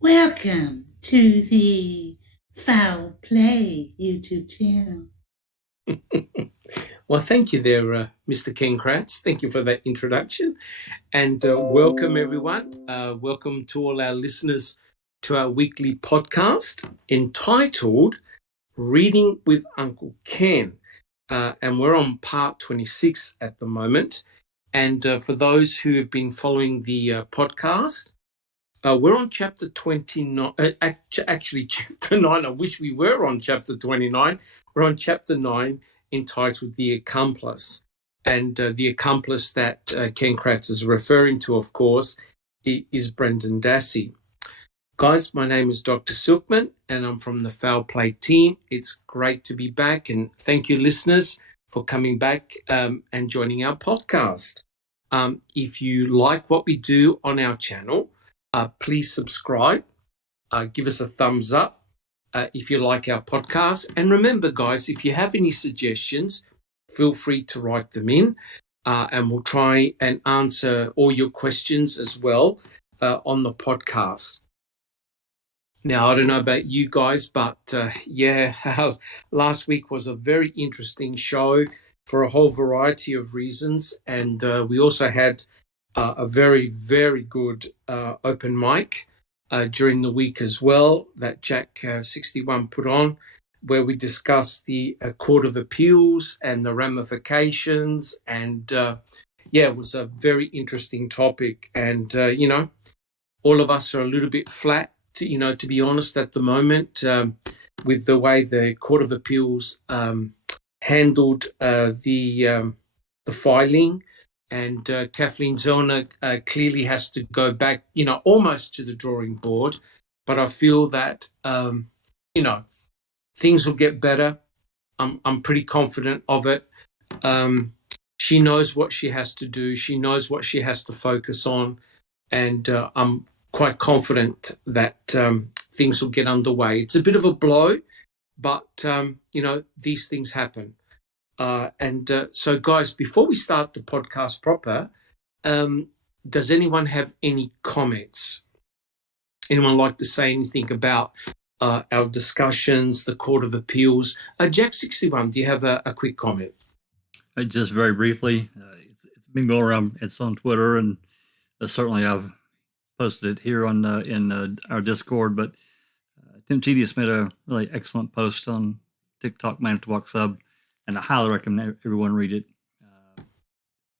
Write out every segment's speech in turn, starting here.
Welcome to the Foul Play YouTube channel. Well, thank you there, Mr. Ken Kratz. Thank you for that introduction. And welcome, everyone. Welcome to all our listeners to our weekly podcast entitled Reading with Uncle Ken. And we're on part 26 at the moment. And for those who have been following the podcast, we're on chapter 29, actually chapter 9. I wish we were on chapter 29. We're on chapter 9 entitled The Accomplice. And the accomplice that Ken Kratz is referring to, of course, is Brendan Dassey. Guys, my name is Dr. Silkman, and I'm from the Foul Play team. It's great to be back, and thank you, listeners, for coming back and joining our podcast. If you like what we do on our channel, please subscribe, give us a thumbs up if you like our podcast. And remember, guys, if you have any suggestions, feel free to write them in, and we'll try and answer all your questions as well on the podcast. Now, I don't know about you guys, but last week was a very interesting show for a whole variety of reasons. And we also had a very, very good open mic during the week as well that Jack 61 put on, where we discussed the Court of Appeals and the ramifications. And it was a very interesting topic. And, all of us are a little bit flat, to be honest, at the moment, with the way the Court of Appeals handled the filing. And Kathleen Zellner clearly has to go back, almost to the drawing board. But I feel that, things will get better. I'm pretty confident of it. She knows what she has to do. She knows what she has to focus on. And I'm quite confident that things will get underway. It's a bit of a blow, but, these things happen. So, guys, before we start the podcast proper, does anyone have any comments? Anyone like to say anything about our discussions, the Court of Appeals? Jack 61, do you have a quick comment? Just very briefly, it's been going around. It's on Twitter, and certainly I've posted it here on in our Discord. But Tim Tedious made a really excellent post on TikTok, Man to Walk Sub, and I highly recommend everyone read it.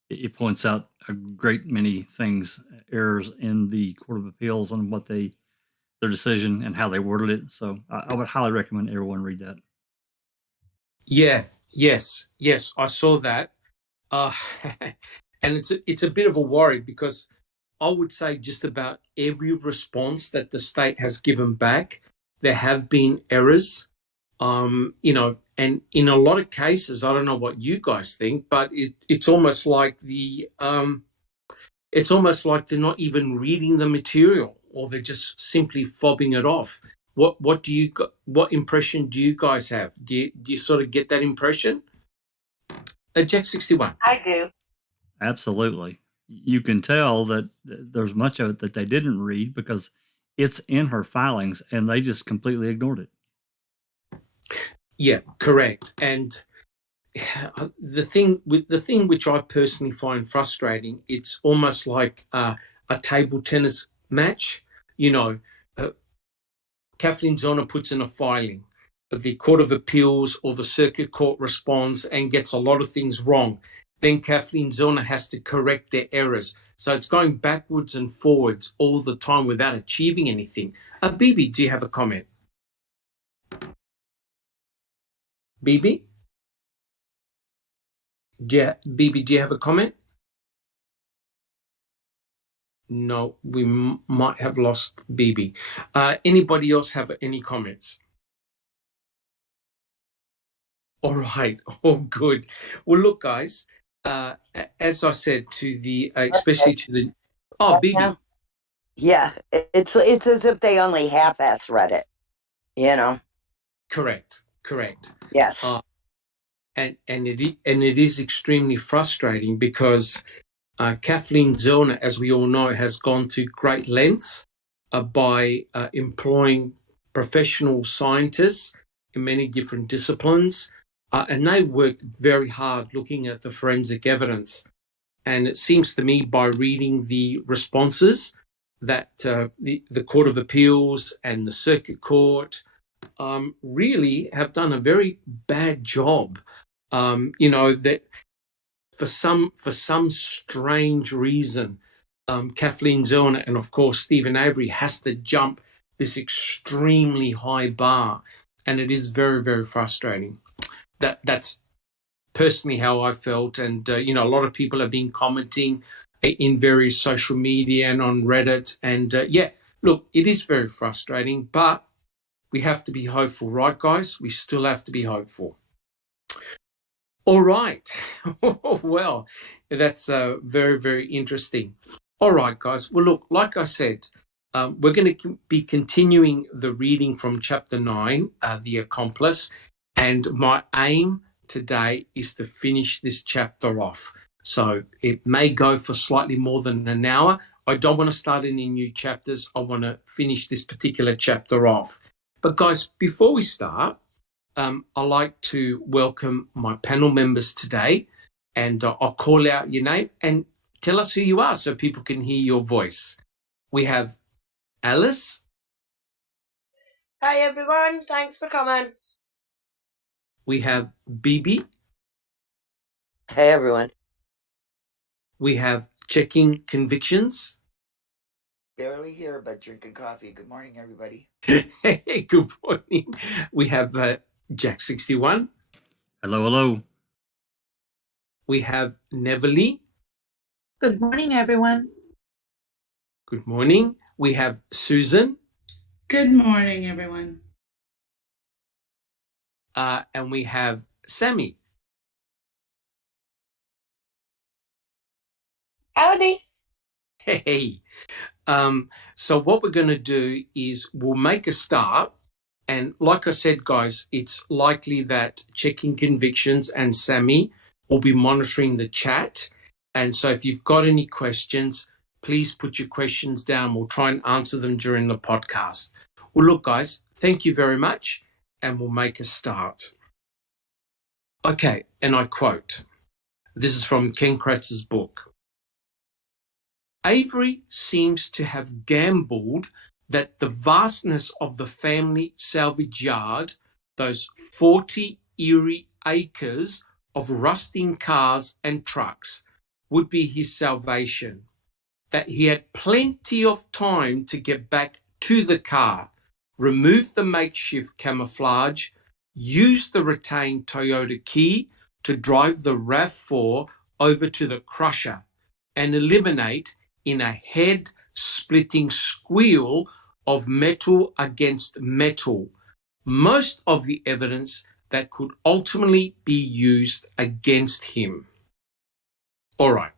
It points out a great many things, errors in the Court of Appeals on what their decision and how they worded it. So I would highly recommend everyone read that. Yes, I saw that. And it's a bit of a worry because I would say just about every response that the state has given back, there have been errors. And in a lot of cases, I don't know what you guys think, but it's almost like they're not even reading the material, or they're just simply fobbing it off. What impression do you guys have? Do you sort of get that impression? Jack 61. I do. Absolutely. You can tell that there's much of it that they didn't read because it's in her filings and they just completely ignored it. Yeah, correct. And the thing which I personally find frustrating, it's almost like a table tennis match. Kathleen Zellner puts in a filing, the Court of Appeals or the Circuit Court responds and gets a lot of things wrong. Then Kathleen Zellner has to correct their errors. So it's going backwards and forwards all the time without achieving anything. Bibi, do you have a comment? Bibi? Bibi, do you have a comment? No, we might have lost Bibi. Anybody else have any comments? All right. Oh, good. Well, look, guys, as I said, especially to the... Oh, Bibi. Yeah, it's as if they only half-ass read it, Correct. Yes. And it is extremely frustrating because Kathleen Zellner, as we all know, has gone to great lengths by employing professional scientists in many different disciplines, and they worked very hard looking at the forensic evidence. And it seems to me, by reading the responses, that the Court of Appeals and the Circuit Court really have done a very bad job. That for some strange reason, Kathleen Zellner and, of course, Stephen Avery has to jump this extremely high bar, and it is very, very frustrating. That's personally how I felt, and a lot of people have been commenting in various social media and on Reddit, and look, it is very frustrating, but we have to be hopeful, right, guys? We still have to be hopeful. All right. Well, that's very, very interesting. All right, guys. Well, look, like I said, we're going to be continuing the reading from chapter 9, The Accomplice, and my aim today is to finish this chapter off. So it may go for slightly more than an hour. I don't want to start any new chapters. I want to finish this particular chapter off. But guys, before we start, I'd like to welcome my panel members today, and I'll call out your name and tell us who you are so people can hear your voice. We have Alice. Hi everyone, thanks for coming. We have Bibi. Hey, everyone. We have Checking Convictions. Barely here, but drinking coffee. Good morning, everybody. Hey, good morning. We have Jack61. Hello, hello. We have Neverly. Good morning, everyone. Good morning. We have Susan. Good morning, everyone. And we have Sammy. Howdy. Hey. So what we're going to do is we'll make a start. And like I said, guys, it's likely that Checking Convictions and Sammy will be monitoring the chat. And so if you've got any questions, please put your questions down. We'll try and answer them during the podcast. Well, look, guys, thank you very much. And we'll make a start. Okay, and I quote. This is from Ken Kratz's book. Avery seems to have gambled that the vastness of the family salvage yard, those 40 eerie acres of rusting cars and trucks, would be his salvation, that he had plenty of time to get back to the car, remove the makeshift camouflage, use the retained Toyota key to drive the RAV4 over to the crusher and eliminate, in a head-splitting squeal of metal against metal, most of the evidence that could ultimately be used against him. All right.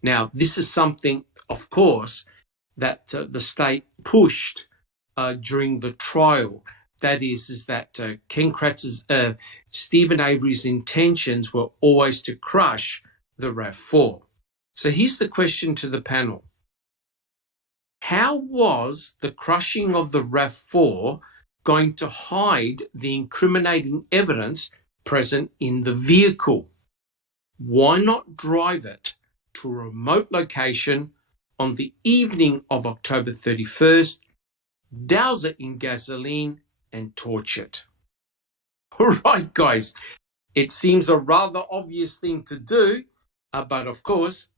Now, this is something, of course, that the state pushed during the trial. That is that Ken Kratz's, Stephen Avery's intentions were always to crush the RAV4. So here's the question to the panel. How was the crushing of the RAV4 going to hide the incriminating evidence present in the vehicle? Why not drive it to a remote location on the evening of October 31st, douse it in gasoline and torch it? All right, guys, it seems a rather obvious thing to do, but of course,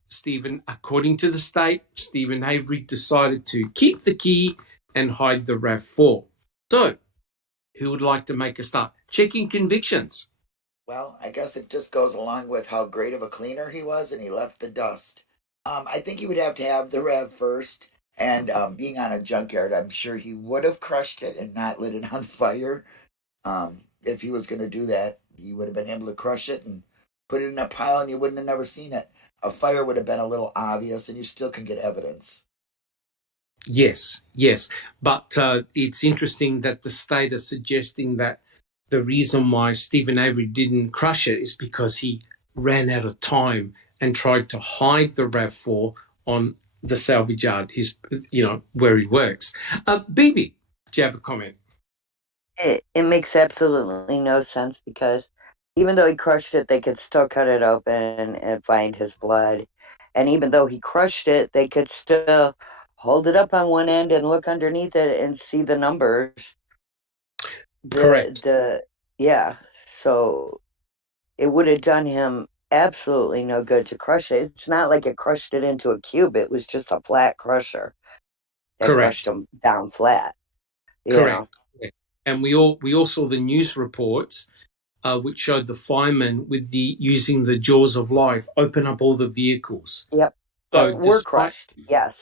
according to the state, Stephen Avery decided to keep the key and hide the RAV4. So, who would like to make a start? Checking Convictions. Well, I guess it just goes along with how great of a cleaner he was, and he left the dust. I think he would have to have the RAV first, and being on a junkyard, I'm sure he would have crushed it and not lit it on fire. If he was going to do that, he would have been able to crush it and put it in a pile, and you wouldn't have never seen it. A fire would have been a little obvious, and you still can get evidence. Yes. But it's interesting that the state is suggesting that the reason why Stephen Avery didn't crush it is because he ran out of time and tried to hide the RAV4 on the salvage yard, where he works. Bibi, do you have a comment? It makes absolutely no sense because even though he crushed it, they could still cut it open and find his blood. And even though he crushed it, they could still hold it up on one end and look underneath it and see the numbers. Correct. Yeah. So it would have done him absolutely no good to crush it. It's not like it crushed it into a cube. It was just a flat crusher that Correct. crushed him down flat. Correct. And we all saw the news reports, which showed the firemen using the jaws of life open up all the vehicles. Yep. So That were crushed. Yes.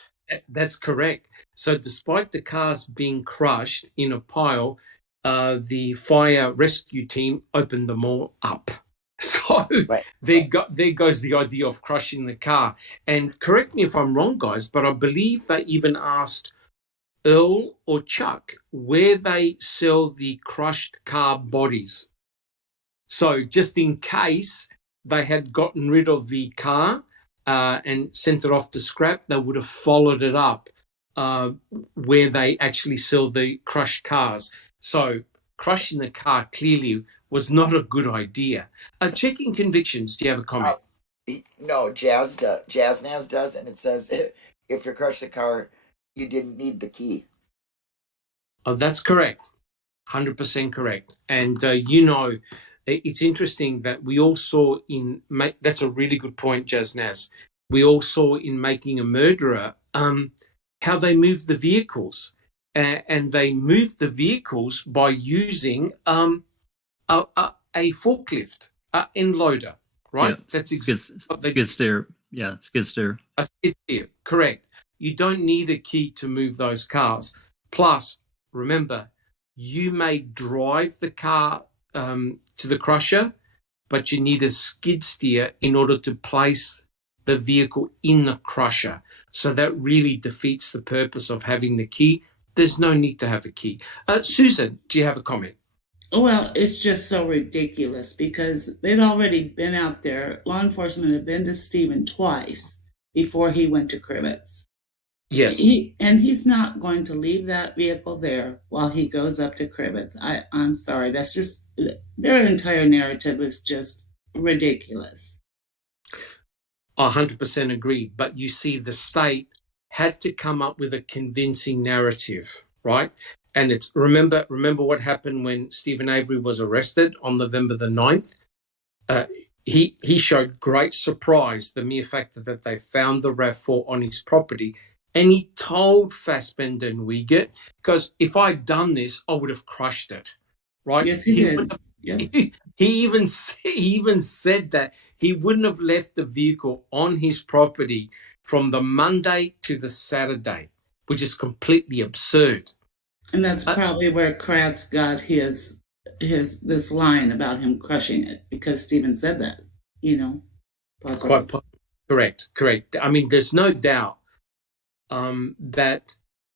That's correct. So despite the cars being crushed in a pile, the fire rescue team opened them all up. So there goes the idea of crushing the car. And correct me if I'm wrong, guys, but I believe they even asked Earl or Chuck where they sell the crushed car bodies. So just in case they had gotten rid of the car and sent it off to scrap, they would have followed it up where they actually sell the crushed cars. So crushing the car clearly was not a good idea. Checking convictions, do you have a comment? No, Jazz does, and it says if you crush the car, you didn't need the key. Oh, that's correct. 100% correct. And, it's interesting that we all saw that's a really good point, Jaznaz. We all saw in Making a Murderer how they moved the vehicles. And they moved the vehicles by using a forklift, end loader, right? Yeah, that's skid steer. Yeah, skid steer. A skid steer, correct. You don't need a key to move those cars. Plus, remember, you may drive the car to the crusher, but you need a skid steer in order to place the vehicle in the crusher. So that really defeats the purpose of having the key. There's no need to have a key. Susan, do you have a comment? Well, it's just so ridiculous because they'd already been out there. Law enforcement had been to Stephen twice before he went to Cribbets. Yes. He's not going to leave that vehicle there while he goes up to Cribbets. I'm sorry. That's just, their entire narrative is just ridiculous. 100% agree. But you see, the state had to come up with a convincing narrative, right? And it's remember what happened when Stephen Avery was arrested on November the 9th. He showed great surprise, the mere fact that they found the RAV4 on his property. And he told Fassbender and Wiegert, because if I'd done this, I would have crushed it, right? Yes, he did. Yeah. He even said that he wouldn't have left the vehicle on his property from the Monday to the Saturday, which is completely absurd. And that's probably where Kratz got his this line about him crushing it, because Stephen said that, possibly. Quite correct. I mean, there's no doubt that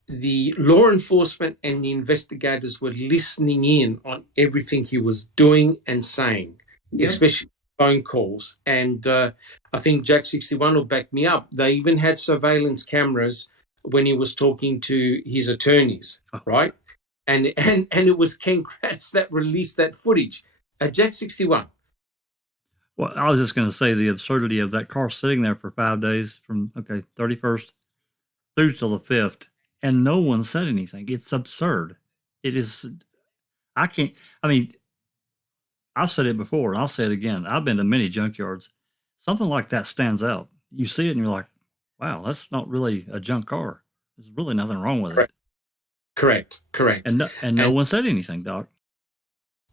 the law enforcement and the investigators were listening in on everything he was doing and saying, especially phone calls. And I think Jack 61 will back me up. They even had surveillance cameras when he was talking to his attorneys, right? And it was Ken Kratz that released that footage. Jack 61. Well, I was just going to say the absurdity of that car sitting there for 5 days from 31st through till the 5th, and no one said anything. It's absurd. It is. I've said it before, and I'll say it again. I've been to many junkyards. Something like that stands out. You see it, and you're like, wow, that's not really a junk car. There's really nothing wrong with it. Correct. And no one said anything, Doc.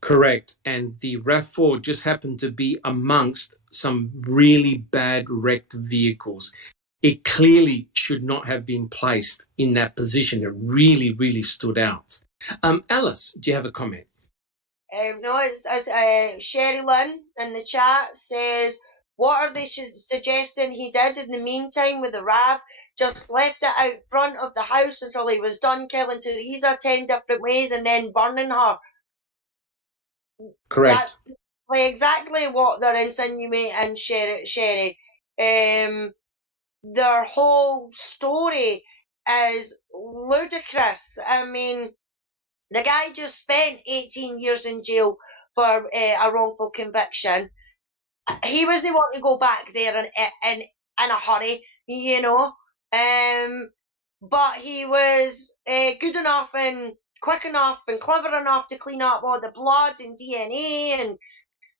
Correct. And the RAV4 just happened to be amongst some really bad wrecked vehicles. It clearly should not have been placed in that position. It really, really stood out. Alice, do you have a comment? No, it's Sherry Lynn in the chat says, what are they suggesting he did in the meantime with the RAV? Just left it out front of the house until he was done killing Teresa 10 different ways and then burning her. Correct. That's exactly what they're insinuating, Sherry. their whole story is ludicrous. I mean, the guy just spent 18 years in jail for a wrongful conviction. He wasn't wanting to go back there in a hurry, you know. But he was good enough and quick enough and clever enough to clean up all the blood and DNA and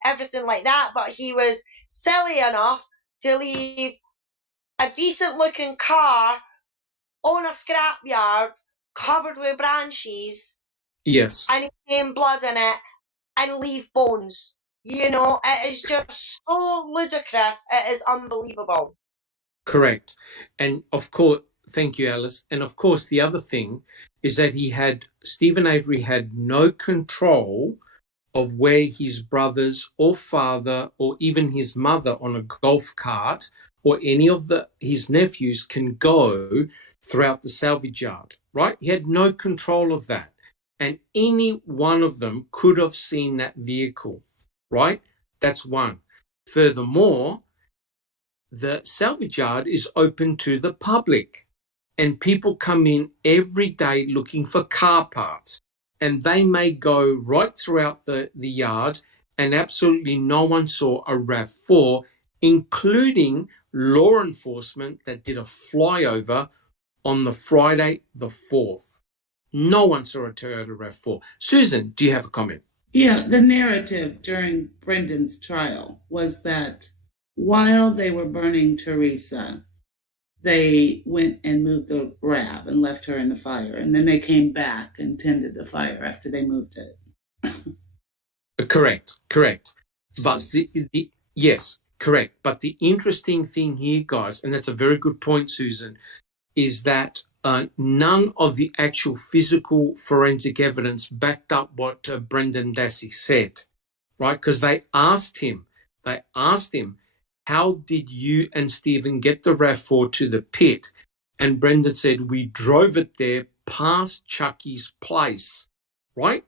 everything like that. But he was silly enough to leave a decent looking car on a scrapyard covered with branches Yes. and blood in it and leave bones. You know, it is just so ludicrous. It is unbelievable. Correct. And of course, thank you, Alice. And of course, the other thing is that Stephen Avery had no control of where his brothers or father or even his mother on a golf cart or any of his nephews can go throughout the salvage yard, right? He had no control of that. And any one of them could have seen that vehicle, right? That's one. Furthermore, the salvage yard is open to the public and people come in every day looking for car parts, and they may go right throughout the yard and absolutely no one saw a RAV4, including law enforcement that did a flyover on the Friday the 4th. No one saw a Toyota RAV4. Susan, do you have a comment? Yeah, the narrative during Brendan's trial was that while they were burning Teresa, they went and moved the RAV and left her in the fire. And then they came back and tended the fire after they moved it. Correct. But yes, correct. But the interesting thing here, guys, and that's a very good point, Susan, is that none of the actual physical forensic evidence backed up what Brendan Dassey said, right? Because they asked him, how did you and Stephen get the RAV4 to the pit? And Brendan said, we drove it there past Chucky's place, right?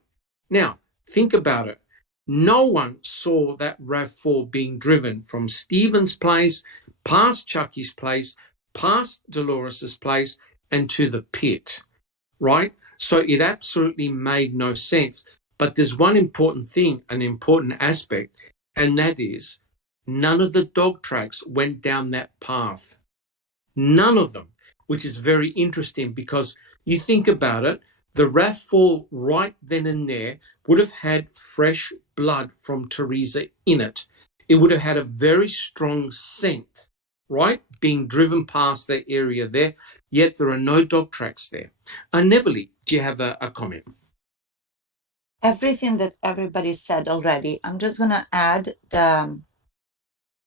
Now, think about it. No one saw that RAV4 being driven from Stephen's place, past Chucky's place, past Dolores's place, and to the pit, right? So it absolutely made no sense. But there's one important thing, an important aspect, and that is none of the dog tracks went down that path. None of them, which is very interesting because you think about it, the RAV4 right then and there would have had fresh blood from Teresa in it. It would have had a very strong scent, right, being driven past that area there, yet there are no dog tracks there. Neverly, do you have a comment? Everything that everybody said already. I'm just going to add the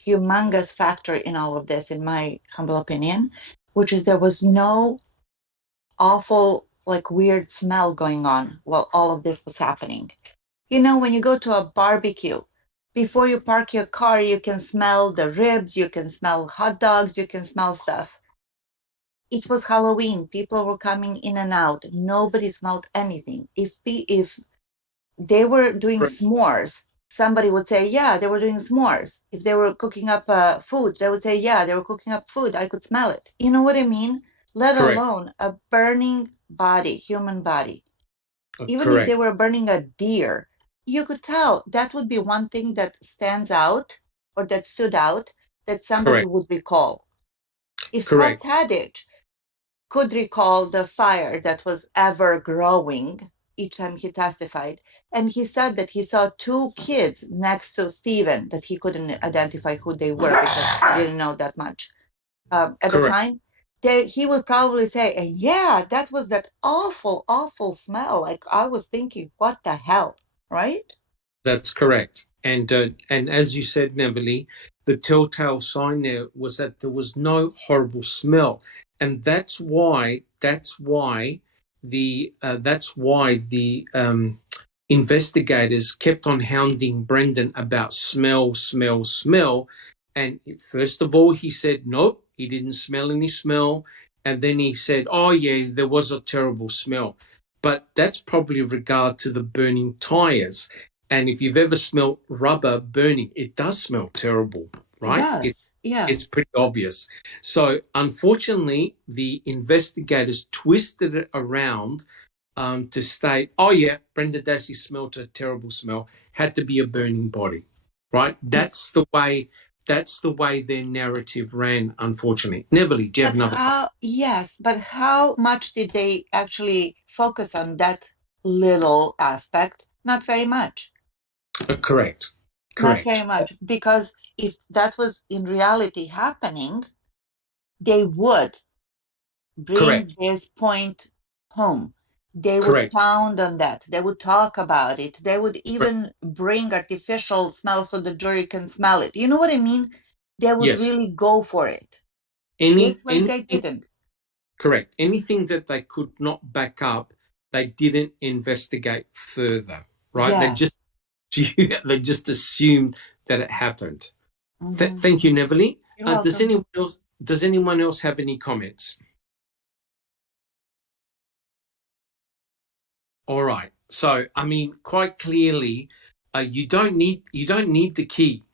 humongous factor in all of this, in my humble opinion, which is there was no awful, like weird smell going on while all of this was happening. You know, when you go to a barbecue, before you park your car, you can smell the ribs, you can smell hot dogs, you can smell stuff. It was Halloween. People were coming in and out. Nobody smelled anything. If they were doing s'mores, somebody would say, yeah, they were doing s'mores. If they were cooking up food, they would say, yeah, they were cooking up food. I could smell it. You know what I mean? Let Correct. alone a burning body, human body. Even Correct. if they were burning a deer, you could tell that would be one thing that stands out or that stood out that somebody Correct. would recall. If Correct. Scott Tadich could recall the fire that was ever growing each time he testified, and he said that he saw two kids next to Stephen that he couldn't identify who they were because he didn't know that much at the time, he would probably say, and yeah, that was that awful, awful smell. Like I was thinking, what the hell, right? That's correct. And as you said, Neverly, the telltale sign there was that there was no horrible smell, and that's why the investigators kept on hounding Brendan about smell. And first of all, he said nope, he didn't smell any smell, and then he said, oh yeah, there was a terrible smell, but that's probably regard to the burning tires. And if you've ever smelled rubber burning, it does smell terrible, It right? does. Yeah. It's pretty obvious. So unfortunately, the investigators twisted it around to state, oh yeah, Brenda Dassey smelled a terrible smell, had to be a burning body, right? That's the way their narrative ran, unfortunately. Neverly, do you have But another comment? yes, but how much did they actually focus on that little aspect? Not very much. Correct. Not very Correct. much. Because if that was in reality happening, they would bring Correct. this point home. They would Correct. pound on that. They would talk about it. They would Correct. even bring artificial smell so the jury can smell it. You know what I mean? They would Yes. really go for it. This way they Anything didn't. correct. Anything that they could not back up, they didn't investigate further, right? Yes. They just assumed that it happened. Hmm. Thank you, Neverly. You're Does welcome. anyone else have any comments? All right. So, I mean, quite clearly, you don't need the key.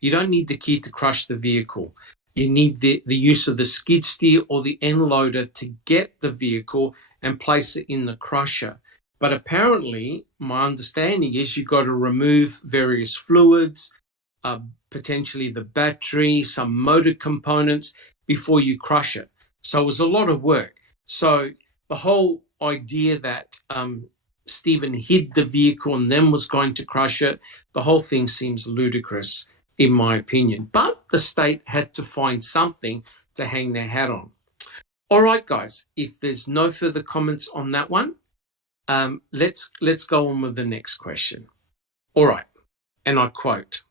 You don't need the key to crush the vehicle. You need the use of the skid steer or the end loader to get the vehicle and place it in the crusher. But apparently, my understanding is you've got to remove various fluids, potentially the battery, some motor components before you crush it. So it was a lot of work. So the whole idea that Stephen hid the vehicle and then was going to crush it, the whole thing seems ludicrous, in my opinion. But the state had to find something to hang their hat on. All right, guys, if there's no further comments on that one, let's go on with the next question. All right, and I quote,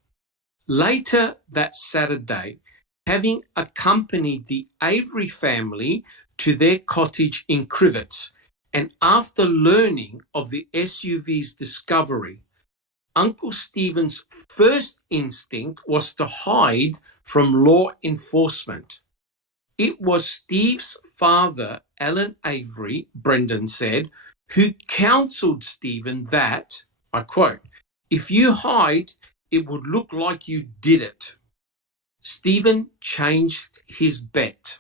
later that Saturday, having accompanied the Avery family to their cottage in Crivets, and after learning of the SUV's discovery, Uncle Stephen's first instinct was to hide from law enforcement. It was Steve's father, Alan Avery, Brendan said, who counseled Stephen that, I quote, if you hide, it would look like you did it. Stephen changed his bet,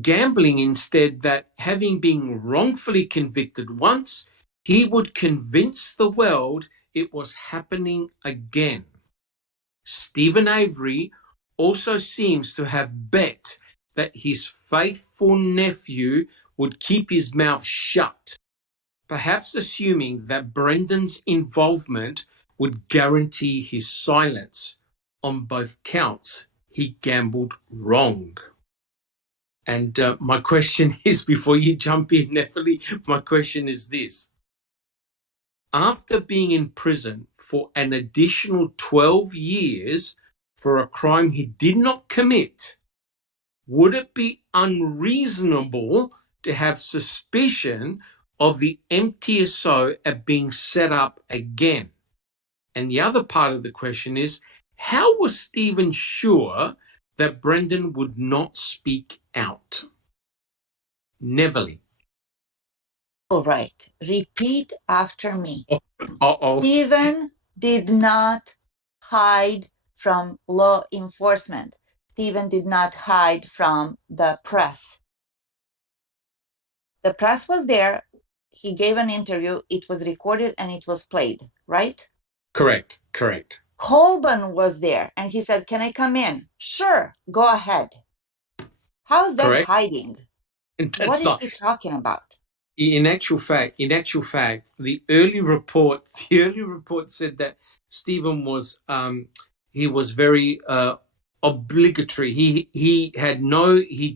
gambling instead that having been wrongfully convicted once, he would convince the world it was happening again. Stephen Avery also seems to have bet that his faithful nephew would keep his mouth shut, perhaps assuming that Brendan's involvement would guarantee his silence. On both counts, he gambled wrong. And my question is, before you jump in, Natalie, my question is this. After being in prison for an additional 12 years for a crime he did not commit, would it be unreasonable to have suspicion of the MTSO at being set up again? And the other part of the question is, how was Stephen sure that Brendan would not speak out? Neverly. All right. Repeat after me. Uh-oh. Stephen did not hide from law enforcement. Stephen did not hide from the press. The press was there. He gave an interview. It was recorded and it was played, right? Correct. Colburn was there and he said, can I come in? Sure, go ahead. How's that Correct. hiding? And What that's is not. he talking about? In actual fact, the early report said that Stephen was he was very obligatory. He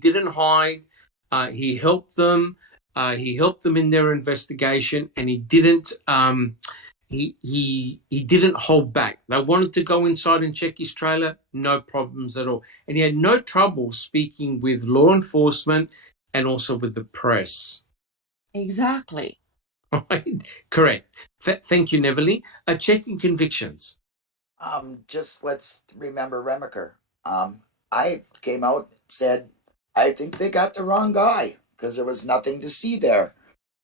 didn't hide. He helped them. He helped them in their investigation, and he didn't he didn't hold back. They wanted to go inside and check his trailer, no problems at all, and he had no trouble speaking with law enforcement and also with the press. Exactly. Right. Correct. Thank you, Neverly. Checking convictions. Just let's remember Remaker. I came out, said, I think they got the wrong guy because there was nothing to see there.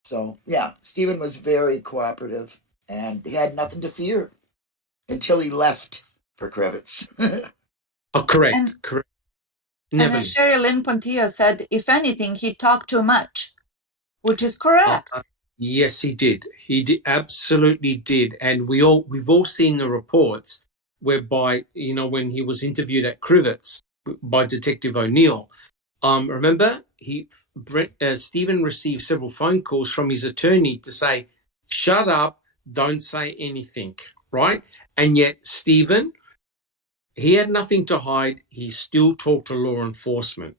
So yeah, Stephen was very cooperative and he had nothing to fear until he left for Krivitz. Oh, correct, And, correct. and then Never. Sherry Lynn Pontillo said, if anything, he talked too much, which is correct. Yes, he did. He did, absolutely did. And we've all seen the reports whereby, you know, when he was interviewed at Crivets by Detective O'Neill, remember Stephen received several phone calls from his attorney to say, "Shut up, don't say anything," right? And yet Stephen, he had nothing to hide. He still talked to law enforcement.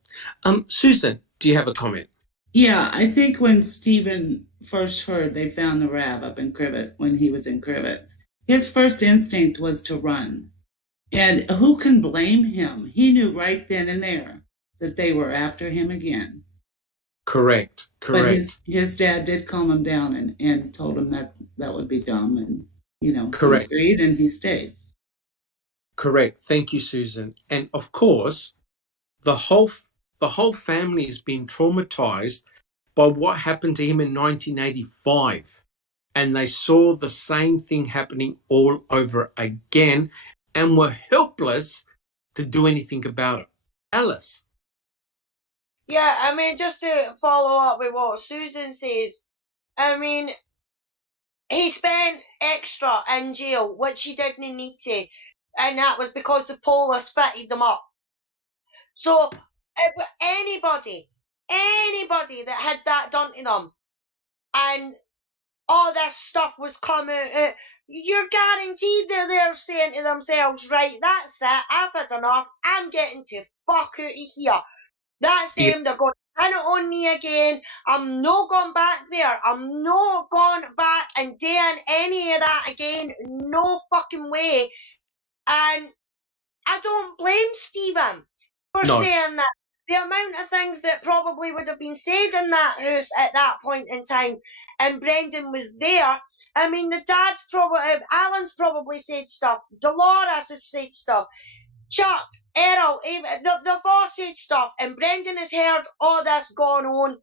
Susan, do you have a comment? Yeah, I think when Stephen first heard they found the Rav up in Crivet when he was in Crivets, his first instinct was to run. And who can blame him? He knew right then and there that they were after him again. Correct. But his dad did calm him down and told him that would be dumb. And, you know, Correct. he agreed and he stayed. Correct. Thank you, Susan. And of course, the whole family has been traumatized by what happened to him in 1985. And they saw the same thing happening all over again and were helpless to do anything about it. Alice. Yeah, I mean, just to follow up with what Susan says, I mean, he spent extra in jail, which he didn't need to, and that was because the police fitted them up. So, anybody that had that done to them, and all this stuff was coming out, you're guaranteed that they're saying to themselves, right, that's it, I've had enough, I'm getting to fuck out of here. That's them, Yeah. they're going to pin it on me again, I'm not going back there, I'm not going back and doing any of that again, no fucking way. And I don't blame Stephen for saying that. The amount of things that probably would have been said in that house at that point in time, and Brendan was there. I mean, the dad's probably, Alan's probably said stuff, Dolores has said stuff, Chuck, Errol, the boss said stuff, and Brendan has heard all this going on,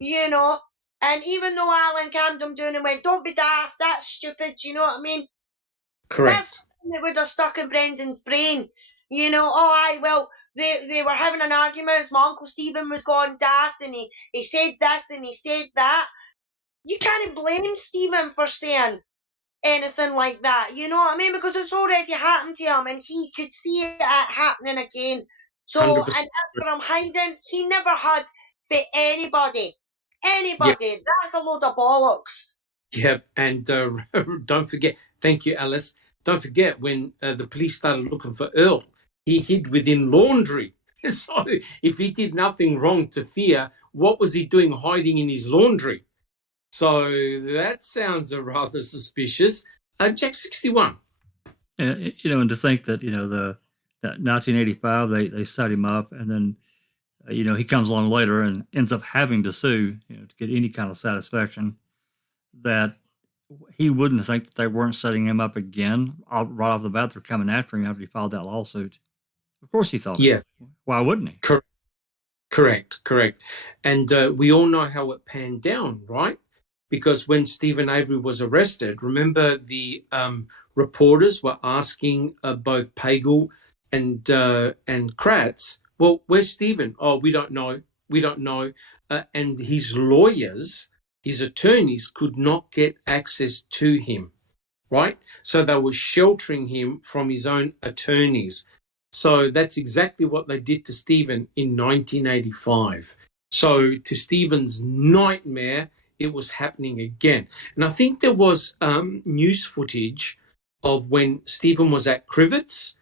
you know. And even though Alan calmed him down and went, "Don't be daft, that's stupid," you know what I mean? Correct. That's something that would have stuck in Brendan's brain. You know, well, they were having an argument, my Uncle Stephen was going daft, and he said this and he said that. You can't blame Stephen for saying anything like that, you know what I mean? Because it's already happened to him, and he could see it happening again. So, 100%. and as for him hiding, he never had for anybody. Yeah. That's a load of bollocks. Yeah. And don't forget, thank you, Alice. Don't forget when the police started looking for Earl, he hid within laundry. So if he did nothing wrong to fear, what was he doing hiding in his laundry? So that sounds rather suspicious. Jack 61. You know, and to think that, you know, that 1985, they set him up, and then, you know, he comes along later and ends up having to sue, you know, to get any kind of satisfaction, that he wouldn't think that they weren't setting him up again. Right off the bat, they're coming after him after he filed that lawsuit. Of course he thought. Yes. Why wouldn't he? Correct. And we all know how it panned down, right? Because when Stephen Avery was arrested, remember the reporters were asking both Pagel and Kratz, well, where's Stephen? Oh, we don't know. And his lawyers, his attorneys could not get access to him, right? So they were sheltering him from his own attorneys. So that's exactly what they did to Stephen in 1985. So to Stephen's nightmare, it was happening again. And I think there was news footage of when Stephen was at Crivets,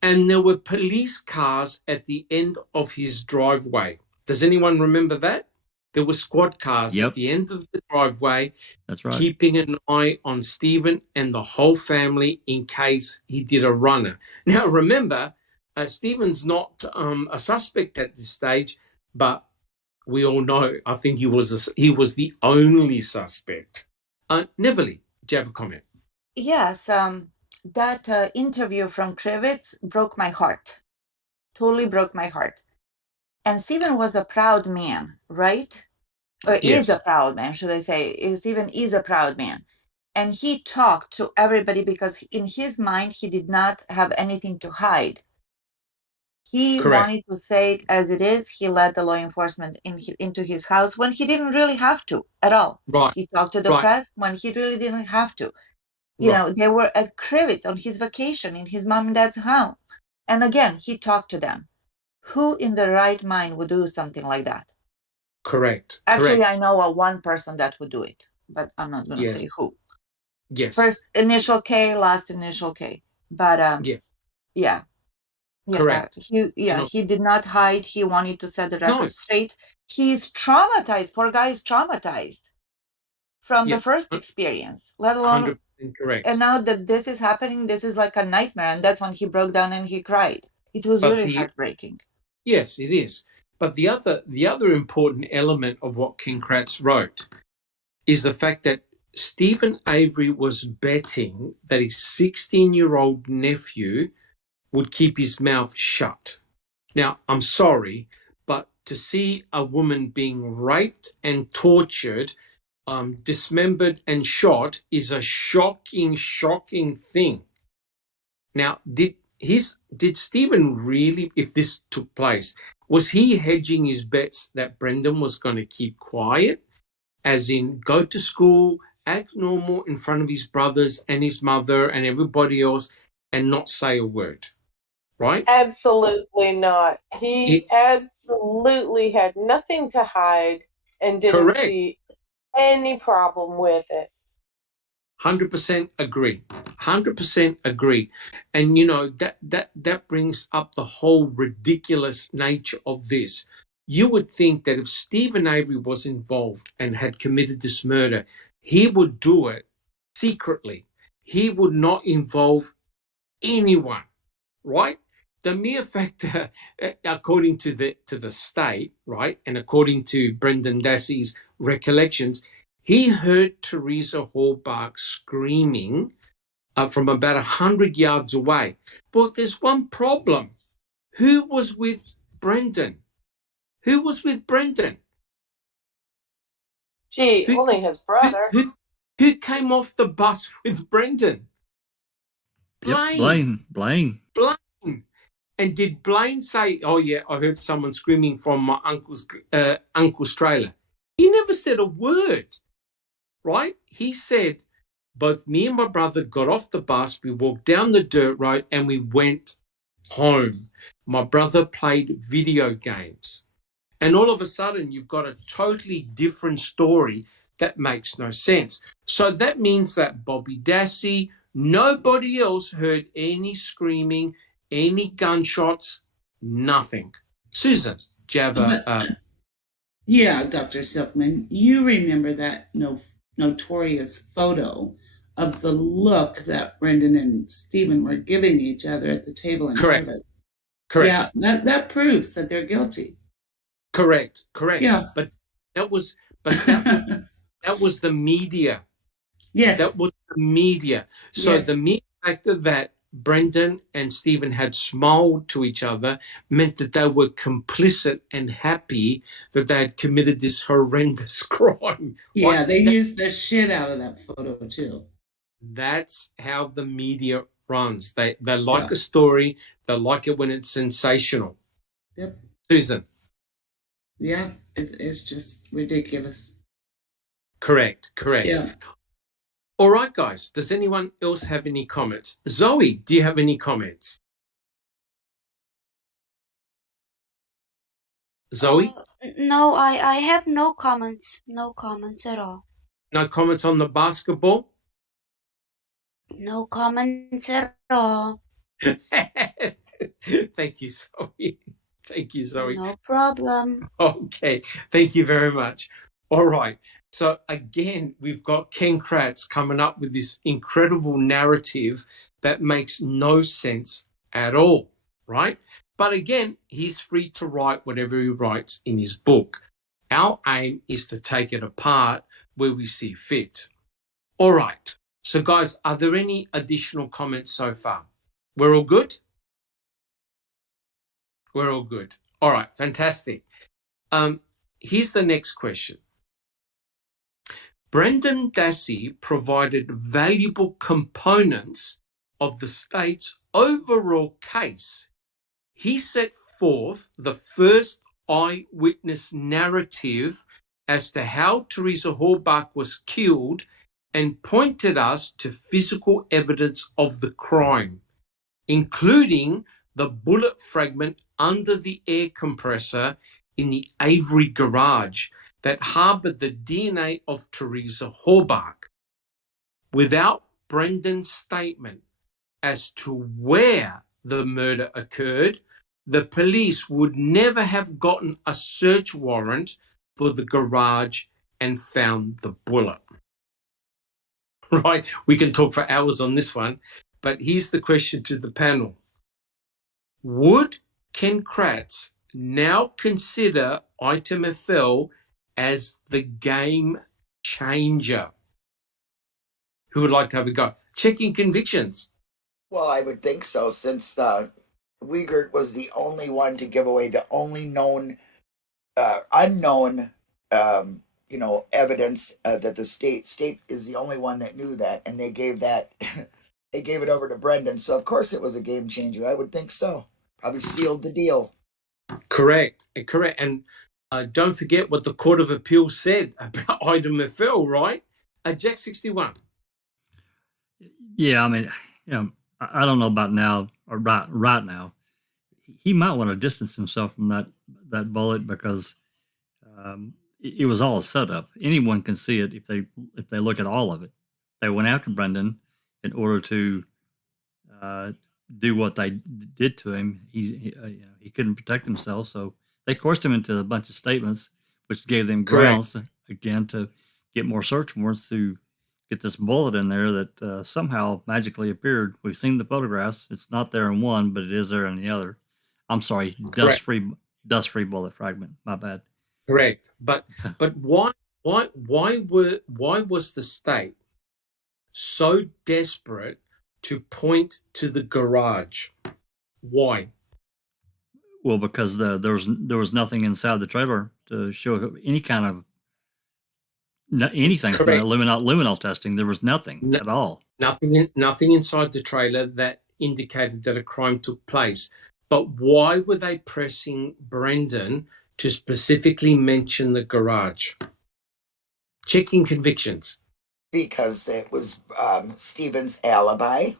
and there were police cars at the end of his driveway. Does anyone remember that? There were squad cars at the end of the driveway. That's right. Keeping an eye on Stephen and the whole family in case he did a runner. Now, remember, Stephen's not a suspect at this stage, but we all know, I think he was the only suspect. Neverly, do you have a comment? Yes, that interview from Krivitz broke my heart. Totally broke my heart. And Stephen was a proud man, right? Or Yes. is a proud man, should I say. Stephen is a proud man. and he talked to everybody because in his mind, he did not have anything to hide. He Correct. wanted to say it as it is. He let the law enforcement into his house when he didn't really have to at all. Right. He talked to the Right. press when he really didn't have to. Right. They were at Krivitz on his vacation in his mom and dad's house. And again, he talked to them. Who in the right mind would do something like that? Correct. Actually, Correct. I know one person that would do it, but I'm not going to Yes. say who. Yes. First initial K, last initial K. But Yeah. yeah. Correct. He did not hide. He wanted to set the record No. straight. He's traumatized. Poor guy is traumatized from the Yeah. first experience, let alone 100% correct. and now that this is happening, this is like a nightmare. And that's when he broke down and he cried. It was But really heartbreaking. yes, it is. But the other important element of what Ken Kratz wrote is the fact that Stephen Avery was betting that his 16-year-old nephew would keep his mouth shut. Now, I'm sorry, but to see a woman being raped and tortured, dismembered and shot is a shocking, shocking thing. Now, did Stephen really, if this took place, was he hedging his bets that Brendan was going to keep quiet, as in go to school, act normal in front of his brothers and his mother and everybody else, and not say a word, right? Absolutely not. He absolutely had nothing to hide and didn't Correct. see any problem with it. 100% agree. 100% agree. And that brings up the whole ridiculous nature of this. You would think that if Stephen Avery was involved and had committed this murder, he would do it secretly. He would not involve anyone, right? The mere fact, according to the state, right, and according to Brendan Dassey's recollections, he heard Teresa Hallbark screaming from about 100 yards away. But there's one problem. Who was with Brendan? Who was with Brendan? Gee, Who, only his brother. who came off the bus with Brendan? Blaine. Yep, Blaine. Blaine. And did Blaine say, "Oh yeah, I heard someone screaming from my uncle's trailer"? He never said a word, right? He said, "Both me and my brother got off the bus. We walked down the dirt road and we went home. My brother played video games." And all of a sudden, you've got a totally different story that makes no sense. So that means that Bobby Dassey, nobody else heard any screaming, any gunshots, nothing. Susan, do you have Yeah, Dr. Silkman, you remember that notorious photo of the look that Brendan and Stephen were giving each other at the table in Correct. Harvard. Correct. Yeah, that proves that they're guilty. Correct. Yeah. But that was the media. Yes. That was the media. So Yes. the mere factor that Brendan and Stephen had smiled to each other meant that they were complicit and happy that they had committed this horrendous crime. Yeah, they used the shit out of that photo too. That's how the media runs. They like a story. They like it when it's sensational. Yep. Susan. Yeah, it's just ridiculous. Correct. Yeah. All right, guys. Does anyone else have any comments? Zoe, do you have any comments? Zoe? No, I have no comments. No comments at all. No comments on the basketball? No comments at all. Thank you, Zoe. Thank you, Zoe. No problem. Okay. Thank you very much. All right. So again, we've got Ken Kratz coming up with this incredible narrative that makes no sense at all, right? But again, he's free to write whatever he writes in his book. Our aim is to take it apart where we see fit. All right. So guys, are there any additional comments so far? We're all good? We're all good. All right. Fantastic. Here's the next question. Brendan Dassey provided valuable components of the state's overall case. He set forth the first eyewitness narrative as to how Teresa Halbach was killed and pointed us to physical evidence of the crime, including the bullet fragment under the air compressor in the Avery garage that harbored the DNA of Teresa Halbach. Without Brendan's statement as to where the murder occurred, the police would never have gotten a search warrant for the garage and found the bullet. Right? We can talk for hours on this one, but here's the question to the panel. Would Ken Kratz now consider item FL as the game changer? Who would like to have a go? Checking convictions. Well, I would think so, since Wiegert was the only one to give away the only known, unknown, evidence that the state is the only one that knew that, and they gave that, they gave it over to Brendan. So of course it was a game changer. I would think so. Probably sealed the deal. Correct. And don't forget what the Court of Appeal said about item FL, right? Jack 61. Yeah, I mean, I don't know about now or right now. He might want to distance himself from that bullet because it was all a setup. Anyone can see it if they look at all of it. They went after Brendan in order to do what they did to him. He couldn't protect himself, so they coerced him into a bunch of statements, which gave them grounds again to get more search warrants to get this bullet in there that somehow magically appeared. We've seen the photographs. It's not there in one, but it is there in the other. I'm sorry, dust-free bullet fragment. My bad. Correct. But why was the state so desperate to point to the garage? Why? Well, because there was nothing inside the trailer to show any kind of anything. Luminol testing. There was nothing at all. Nothing inside the trailer that indicated that a crime took place. But why were they pressing Brendan to specifically mention the garage? Checking convictions. Because it was Stephen's alibi.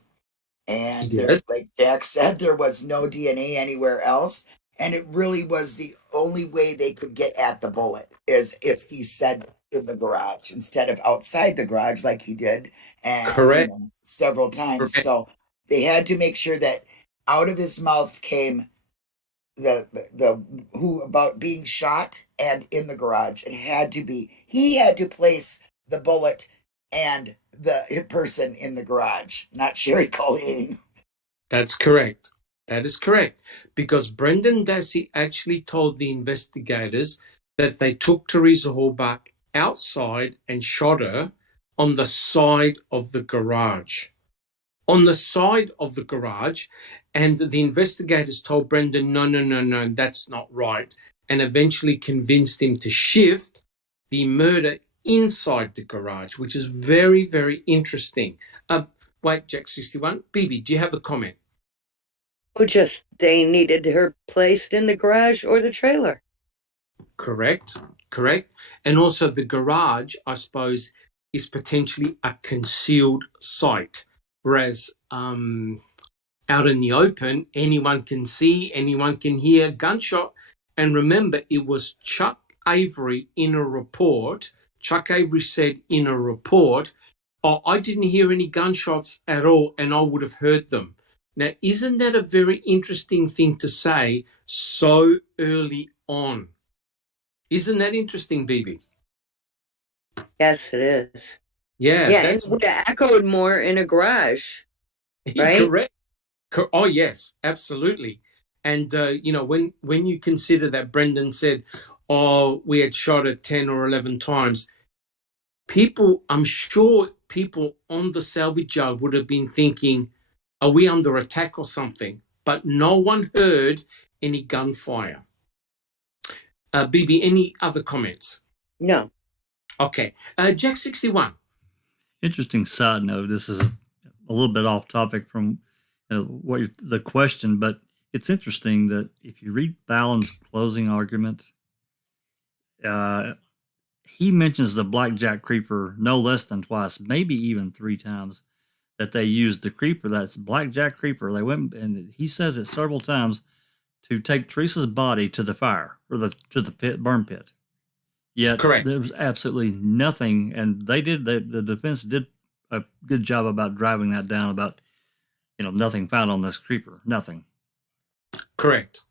And Yes. like Jack said, there was no DNA anywhere else. And it really was the only way they could get at the bullet is if he said in the garage instead of outside the garage like he did. And Correct. Several times. Correct. So they had to make sure that out of his mouth came the who about being shot and in the garage. It had to be, he had to place the bullet and the person in the garage, not Sherry Colleen. That's correct. That is correct. Because Brendan Dassey actually told the investigators that they took Teresa Halbach outside and shot her on the side of the garage. On the side of the garage. And the investigators told Brendan, no, that's not right. And eventually convinced him to shift the murder inside the garage, which is very, very interesting. Wait, Jack 61. Bibi, do you have a comment? Oh, just they needed her placed in the garage or the trailer. Correct. And also the garage, I suppose, is potentially a concealed site, whereas out in the open, anyone can see, anyone can hear a gunshot. And remember, it was Chuck Avery in a report. Chuck Avery said in a report, I didn't hear any gunshots at all, and I would have heard them. Now, isn't that a very interesting thing to say so early on? Isn't that interesting, Bibi? Yes, it is. Yeah, it would have echoed more in a garage, right? Correct. Oh, yes, absolutely. And, when you consider that Brendan said, we had shot her 10 or 11 times, I'm sure people on the salvage yard would have been thinking, are we under attack or something? But no one heard any gunfire. Bibi, any other comments? No. Okay. Jack 61. Interesting side note. This is a little bit off topic from the question, but it's interesting that if you read Fallon's closing argument, he mentions the blackjack creeper no less than twice, maybe even 3 times, that they used the creeper. That's blackjack creeper. They went, and he says it several times, to take Teresa's body to the fire or to the pit, burn pit. Yet Correct. there was absolutely nothing, and the defense did a good job about driving that down. About nothing found on this creeper, nothing. Correct.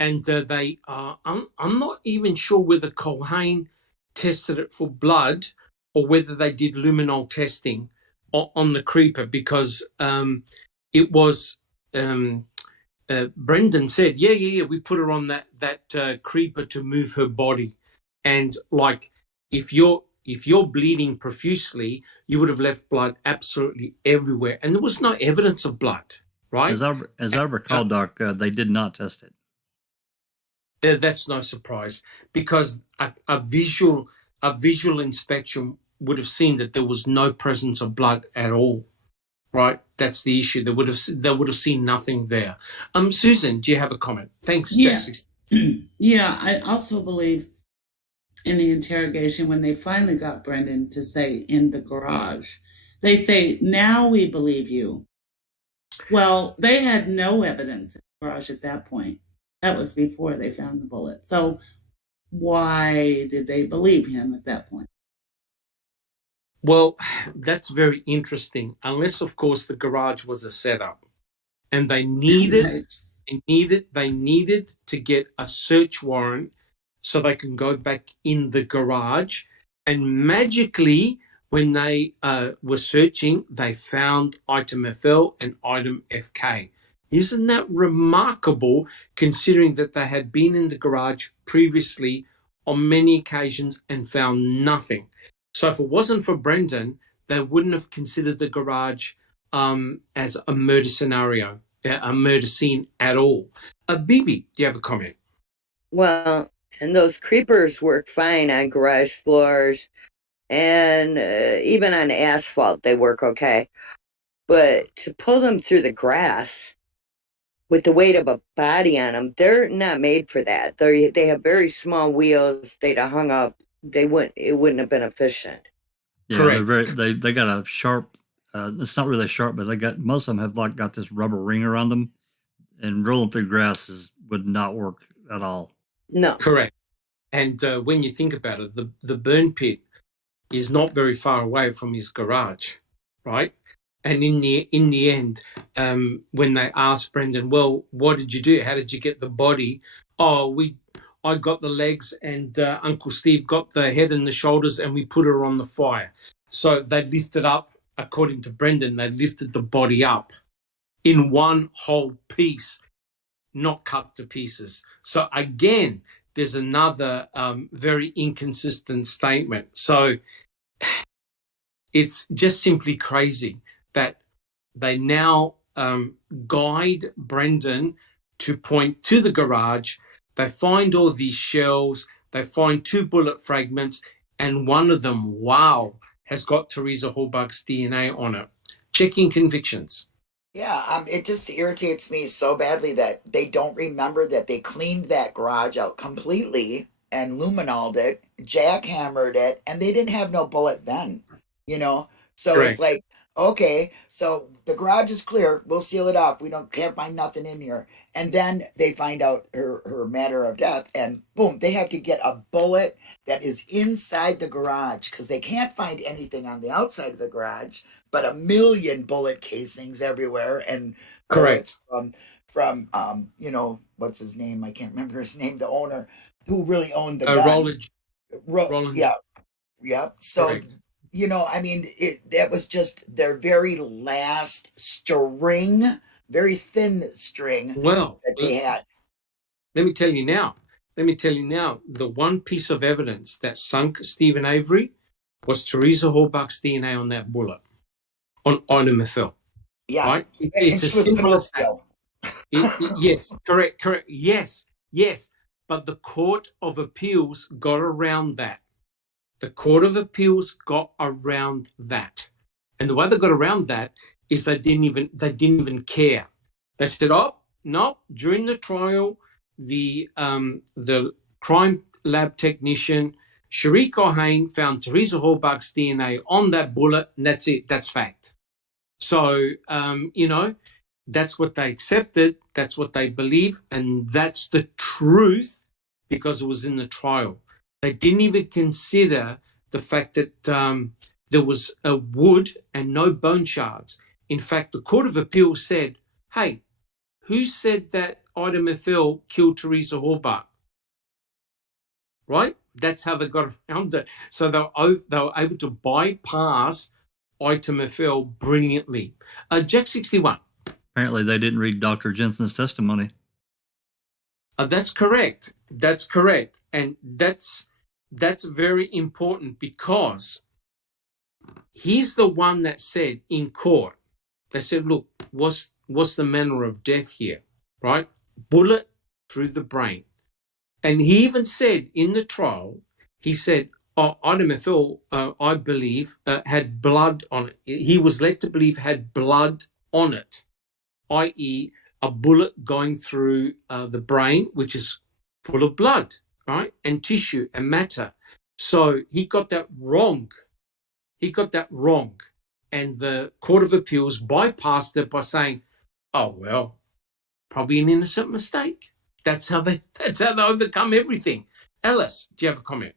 And they I'm not even sure whether Culhane tested it for blood or whether they did luminol testing on the creeper, because it was Brendan said, yeah, we put her on that creeper to move her body, and like if you're bleeding profusely, you would have left blood absolutely everywhere, and there was no evidence of blood, right? As I recall, Doc, they did not test it. That's no surprise, because a visual inspection would have seen that there was no presence of blood at all. Right, that's the issue. They would have seen nothing there. Susan, do you have a comment? Thanks, Yeah. Jack. Yeah, I also believe in the interrogation when they finally got Brendan to say in the garage, they say, "Now we believe you." Well, they had no evidence in the garage at that point. That was before they found the bullet. So why did they believe him at that point? Well, that's very interesting. Unless, of course, the garage was a setup, and they needed to get a search warrant so they can go back in the garage. And magically, when they were searching, they found item FL and item FK. Isn't that remarkable, considering that they had been in the garage previously on many occasions and found nothing? So if it wasn't for Brendan, they wouldn't have considered the garage as a murder scenario, a murder scene at all. Bibi, do you have a comment? Well, and those creepers work fine on garage floors, and even on asphalt they work okay. But to pull them through the grass with the weight of a body on them, they're not made for that. They have very small wheels. They'd have hung up. It wouldn't have been efficient. Yeah, correct. They got a sharp. It's not really sharp, but most of them have got this rubber ring around them, and rolling through grass would not work at all. No, correct. And when you think about it, the burn pit is not very far away from his garage, right? And in the end, when they asked Brendan, well, what did you do? How did you get the body? I got the legs, and Uncle Steve got the head and the shoulders, and we put her on the fire. So they lifted up, according to Brendan, they lifted the body up in one whole piece, not cut to pieces. So again, there's another very inconsistent statement. So it's just simply crazy that they now guide Brendan to point to the garage. They find all these shells. They find 2 bullet fragments, and one of them, wow, has got Teresa Hallbuck's DNA on it. Checking convictions. Yeah, it just irritates me so badly that they don't remember that they cleaned that garage out completely and luminoled it, jackhammered it, and they didn't have no bullet then, So Correct. It's like, okay, so the garage is clear. We'll seal it off. We can't find nothing in here. And then they find out her matter of death, and boom, they have to get a bullet that is inside the garage because they can't find anything on the outside of the garage, but a million bullet casings everywhere, and Correct. from what's his name? I can't remember his name. The owner who really owned the gun. Roland. Yeah. So. Correct. That was just their very last string, very thin string that they had. Let me tell you now, the one piece of evidence that sunk Stephen Avery was Teresa Hallbuck's DNA on that bullet, on item FL. Yeah. Right? It's as simple as that. Yes, correct. Yes. But the Court of Appeals got around that. The Court of Appeals got around that. And the way they got around that is they didn't even care. They said, oh, no, during the trial, the crime lab technician, Cherie Cohane, found Teresa Halbach's DNA on that bullet, and that's it. That's fact. So, that's what they accepted. That's what they believe. And that's the truth because it was in the trial. They didn't even consider the fact that there was a wood and no bone shards. In fact, the Court of Appeal said, hey, who said that Ida Methil killed Teresa Halbach? Right? That's how they got around it. So they were able to bypass Ida Methil brilliantly. Jack 61. Apparently, they didn't read Dr. Jensen's testimony. That's correct. That's correct. And that's very important because he's the one that said in court, they said, look, what's the manner of death here, right? Bullet through the brain. And he even said in the trial, he said, Ida Methil, I believe, had blood on it. He was led to believe had blood on it, i.e., a bullet going through the brain, which is full of blood, right, and tissue and matter. So he got that wrong. And the Court of Appeals bypassed it by saying, oh, well, probably an innocent mistake. That's how they overcome everything. Alice, do you have a comment?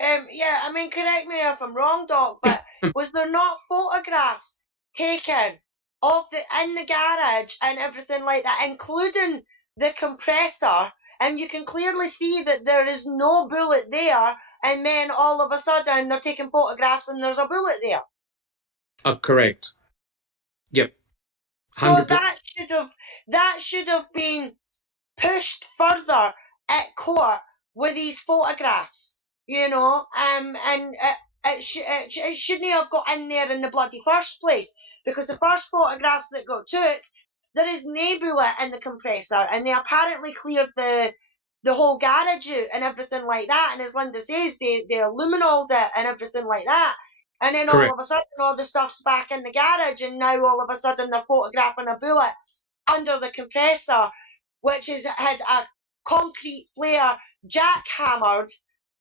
Yeah, I mean, correct me if I'm wrong, Doc, but was there not photographs taken of in the garage and everything like that, including the compressor, and you can clearly see that there is no bullet there, and then all of a sudden they're taking photographs and there's a bullet there. Correct. Yep. 100%. So that should have been pushed further at court with these photographs, and it shouldn't have got in there in the bloody first place, because the first photographs that got took, there is no bullet in the compressor, and they apparently cleared the whole garage out and everything like that, and as Linda says, they illuminoled it and everything like that, and then correct. all of a sudden all the stuff's back in the garage, and now all of a sudden they're photographing a bullet under the compressor, which had a concrete flare jackhammered,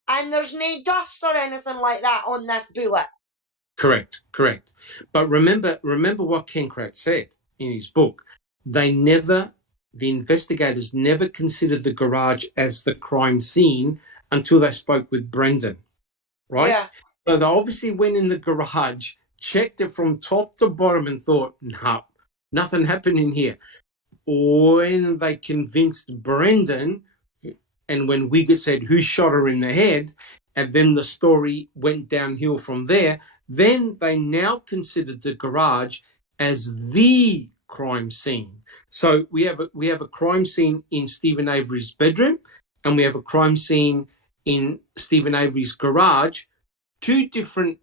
and there's no dust or anything like that on this bullet. Correct. But remember what Ken Kratz said in his book. The investigators never considered the garage as the crime scene until they spoke with Brendan, right? Yeah. So they obviously went in the garage, checked it from top to bottom and thought, no, nothing happened in here. When they convinced Brendan, and when Wigger said who shot her in the head, and then the story went downhill from there, then they now considered the garage as the crime scene. So we have a crime scene in Stephen Avery's bedroom, and we have a crime scene in Stephen Avery's garage. Two different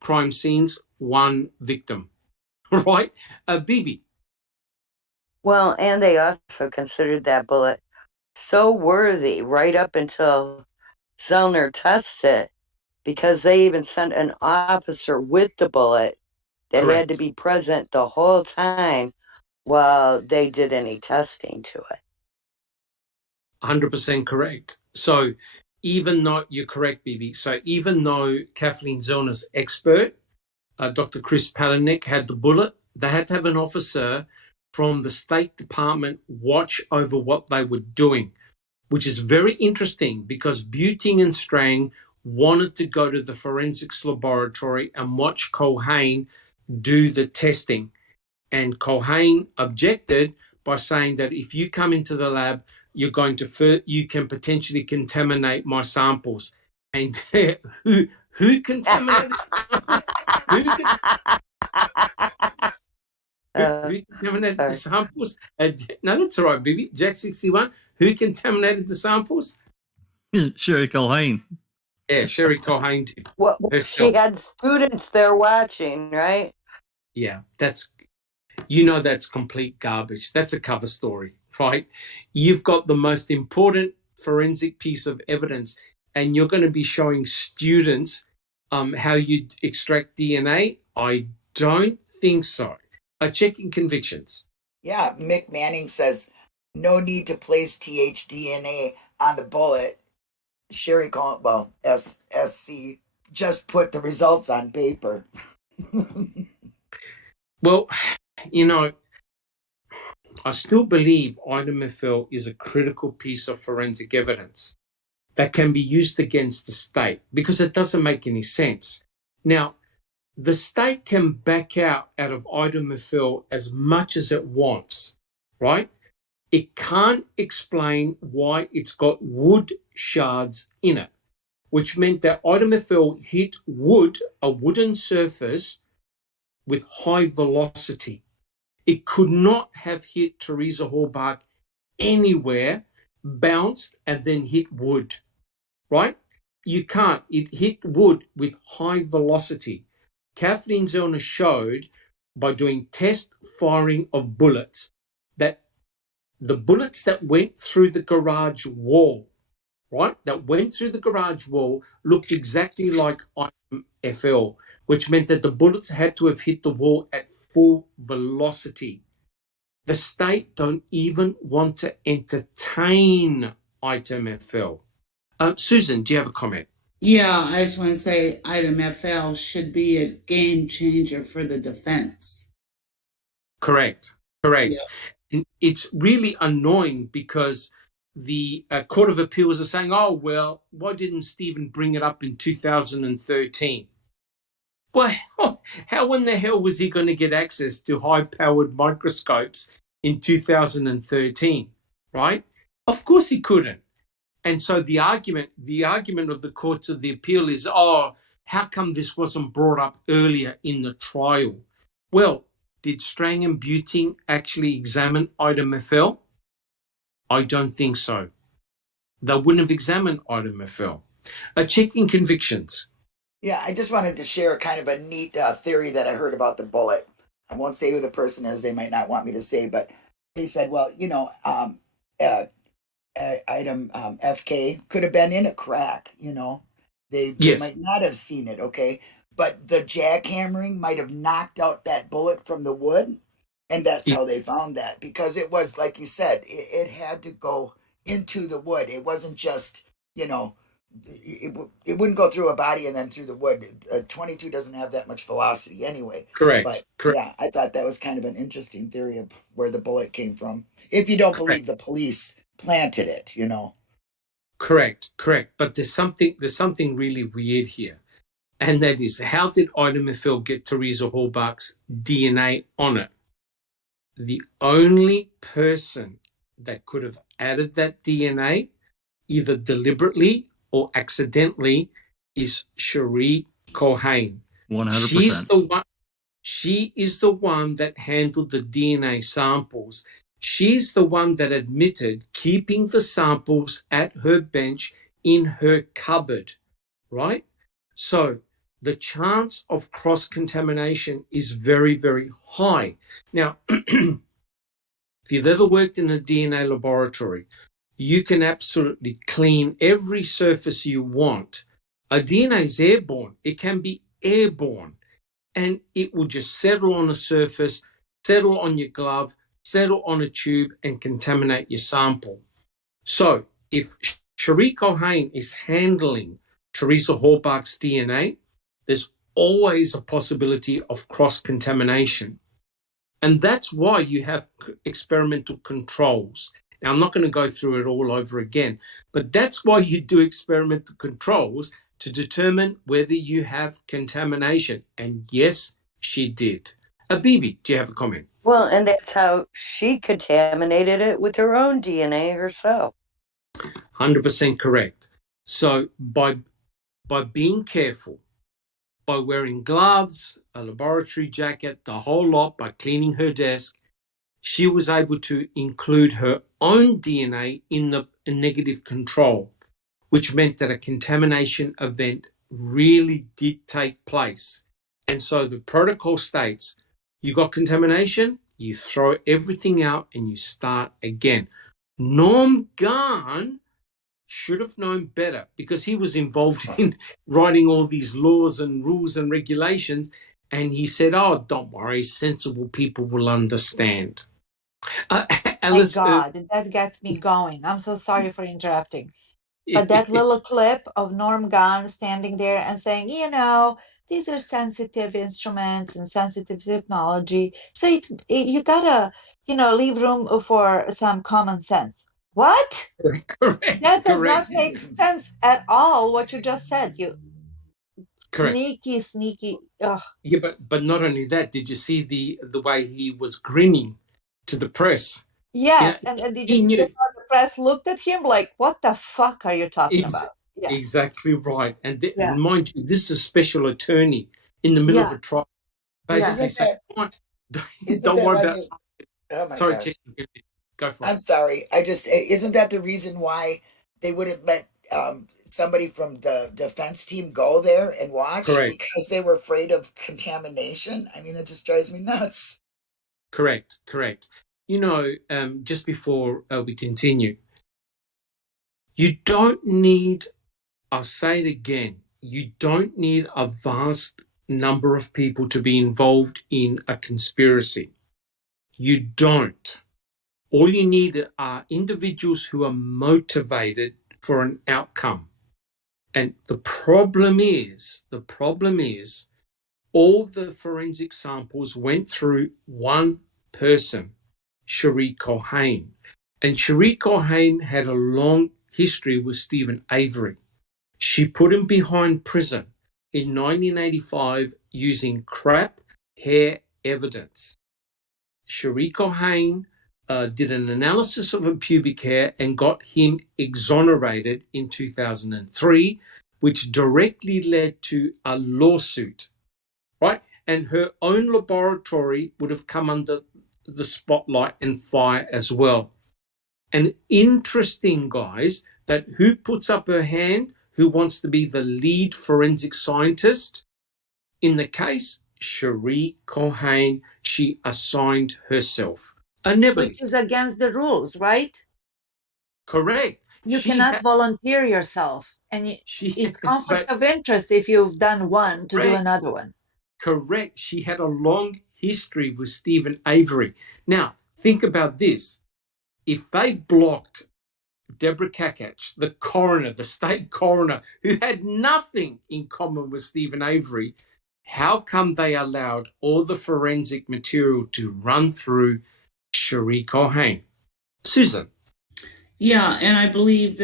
crime scenes, one victim, right? Bibi. Well, and they also considered that bullet so worthy right up until Zellner tests it, because they even sent an officer with the bullet that Correct. had to be present the whole time while they did any testing to it. 100% correct. So even though you're correct, Bibi, so even though Kathleen Zellner's expert, Dr. Chris Palanek, had the bullet, they had to have an officer from the State Department watch over what they were doing, which is very interesting because Buting and Strang wanted to go to the forensics laboratory and watch Cohane do the testing. And Cohane objected by saying that if you come into the lab, you can potentially contaminate my samples. And who contaminated? Who contaminated the samples? No, that's all right, Bibi. Jack 61. Who contaminated the samples? Cherie Cohane. Yeah, Cherie Cohane did. Well, she had students there watching, right? Yeah, that's complete garbage. That's a cover story, right? You've got the most important forensic piece of evidence and you're going to be showing students how you extract DNA? I don't think so. Checking convictions. Yeah, Mick Manning says no need to place THDNA on the bullet. Sherry SC just put the results on paper. Well, you know, I still believe IMFL is a critical piece of forensic evidence that can be used against the state because it doesn't make any sense. Now, the state can back out of IMFL as much as it wants, right? It can't explain why it's got wood shards in it, which meant that IMFL hit wood, a wooden surface, with high velocity. It could not have hit Teresa Halbach anywhere, bounced, and then hit wood, right? You can't. It hit wood with high velocity. Kathleen Zellner showed by doing test firing of bullets that the bullets that went through the garage wall, right, looked exactly like IMFL, which meant that the bullets had to have hit the wall at full velocity. The state don't even want to entertain IMFL. Susan, do you have a comment? Yeah, I just want to say item FL should be a game changer for the defense. Correct. Yeah. And it's really annoying because the Court of Appeals are saying, oh, well, why didn't Stephen bring it up in 2013? Well, how in the hell was he going to get access to high-powered microscopes in 2013, right? Of course he couldn't. And so the argument of the courts of the appeal is, oh, how come this wasn't brought up earlier in the trial? Well, did Strang and Buting actually examine IMFL? I don't think so. They wouldn't have examined IMFL. Checking convictions. Yeah, I just wanted to share kind of a neat theory that I heard about the bullet. I won't say who the person is. They might not want me to say, but they said, well, item FK could have been in a crack, They Yes. might not have seen it, okay? But the jackhammering might have knocked out that bullet from the wood, and that's how they found that. Because it was, like you said, it had to go into the wood. It wasn't just, it wouldn't go through a body and then through the wood. 22 doesn't have that much velocity anyway. Correct. But Correct. yeah, I thought that was kind of an interesting theory of where the bullet came from. If you don't believe the police planted it, Correct. But there's something really weird here. And that is, how did IMFL get Teresa Halbach's DNA on it? The only person that could have added that DNA, either deliberately or accidentally, is Cherie Cohane. 100%. She is the one that handled the DNA samples. She's the one that admitted keeping the samples at her bench in her cupboard, right? So the chance of cross-contamination is very, very high. Now, if you've ever worked in a DNA laboratory, you can absolutely clean every surface you want. A DNA is airborne. It can be airborne, and it will just settle on a surface, settle on your glove, settle on a tube, and contaminate your sample. So if Cherie Cohane is handling Teresa Halbach's DNA, there's always a possibility of cross-contamination. And that's why you have experimental controls. Now, I'm not going to go through it all over again, but that's why you do experimental controls to determine whether you have contamination. And yes, she did. Bibi, do you have a comment? Well, and that's how she contaminated it with her own DNA herself. 100% correct. So by being careful, by wearing gloves, a laboratory jacket, the whole lot, by cleaning her desk, she was able to include her own DNA in the negative control, which meant that a contamination event really did take place. And so the protocol states, you got contamination, you throw everything out and you start again. Norm Garn should have known better because he was involved in writing all these laws and rules and regulations. And he said, oh, don't worry, sensible people will understand. My Alice, God, that gets me going. I'm so sorry for interrupting. But that little clip of Norm Gunn standing there and saying, these are sensitive instruments and sensitive technology. So you gotta, leave room for some common sense. What? correct, That does correct, not make sense at all, what you just said. You correct. sneaky. Ugh. Yeah, but not only that, did you see the way he was grinning to the press? Yes, and did you He see knew. how the press looked at him like, what the fuck are you talking Ex- about? Yeah, exactly right. And yeah, mind you, this is a special attorney in the middle of yeah, a trial, yeah. basically Isn't saying, that isn't don't that worry why about. they? Oh my Sorry, gosh! Jake, go for it. I'm sorry. Isn't that the reason why they wouldn't let somebody from the defense team go there and watch Correct, because they were afraid of contamination? I mean, that just drives me nuts. correct. Just before we continue, you don't need. I'll say it again. You don't need a vast number of people to be involved in a conspiracy. You don't. All you need are individuals who are motivated for an outcome. And the problem is, all the forensic samples went through one person, Cherie Culhane. And Cherie Culhane had a long history with Stephen Avery. She put him behind prison in 1985 using crap hair evidence. Cherie Culhane did an analysis of her pubic hair and got him exonerated in 2003, which directly led to a lawsuit, right? And her own laboratory would have come under the spotlight and fire as well. And interesting, guys, that who puts up her hand, who wants to be the lead forensic scientist in the case? Cherie Culhane. She assigned herself. Which Neville, is against the rules, right? correct. You cannot volunteer yourself, and it's conflict But of interest if you've done one to do correct, another one. correct. She had a long history with Stephen Avery. Now, think about this. If they blocked Deborah Kakach, the coroner, the state coroner, who had nothing in common with Stephen Avery, how come they allowed all the forensic material to run through Cherie Culhane? Susan. Yeah, and I believe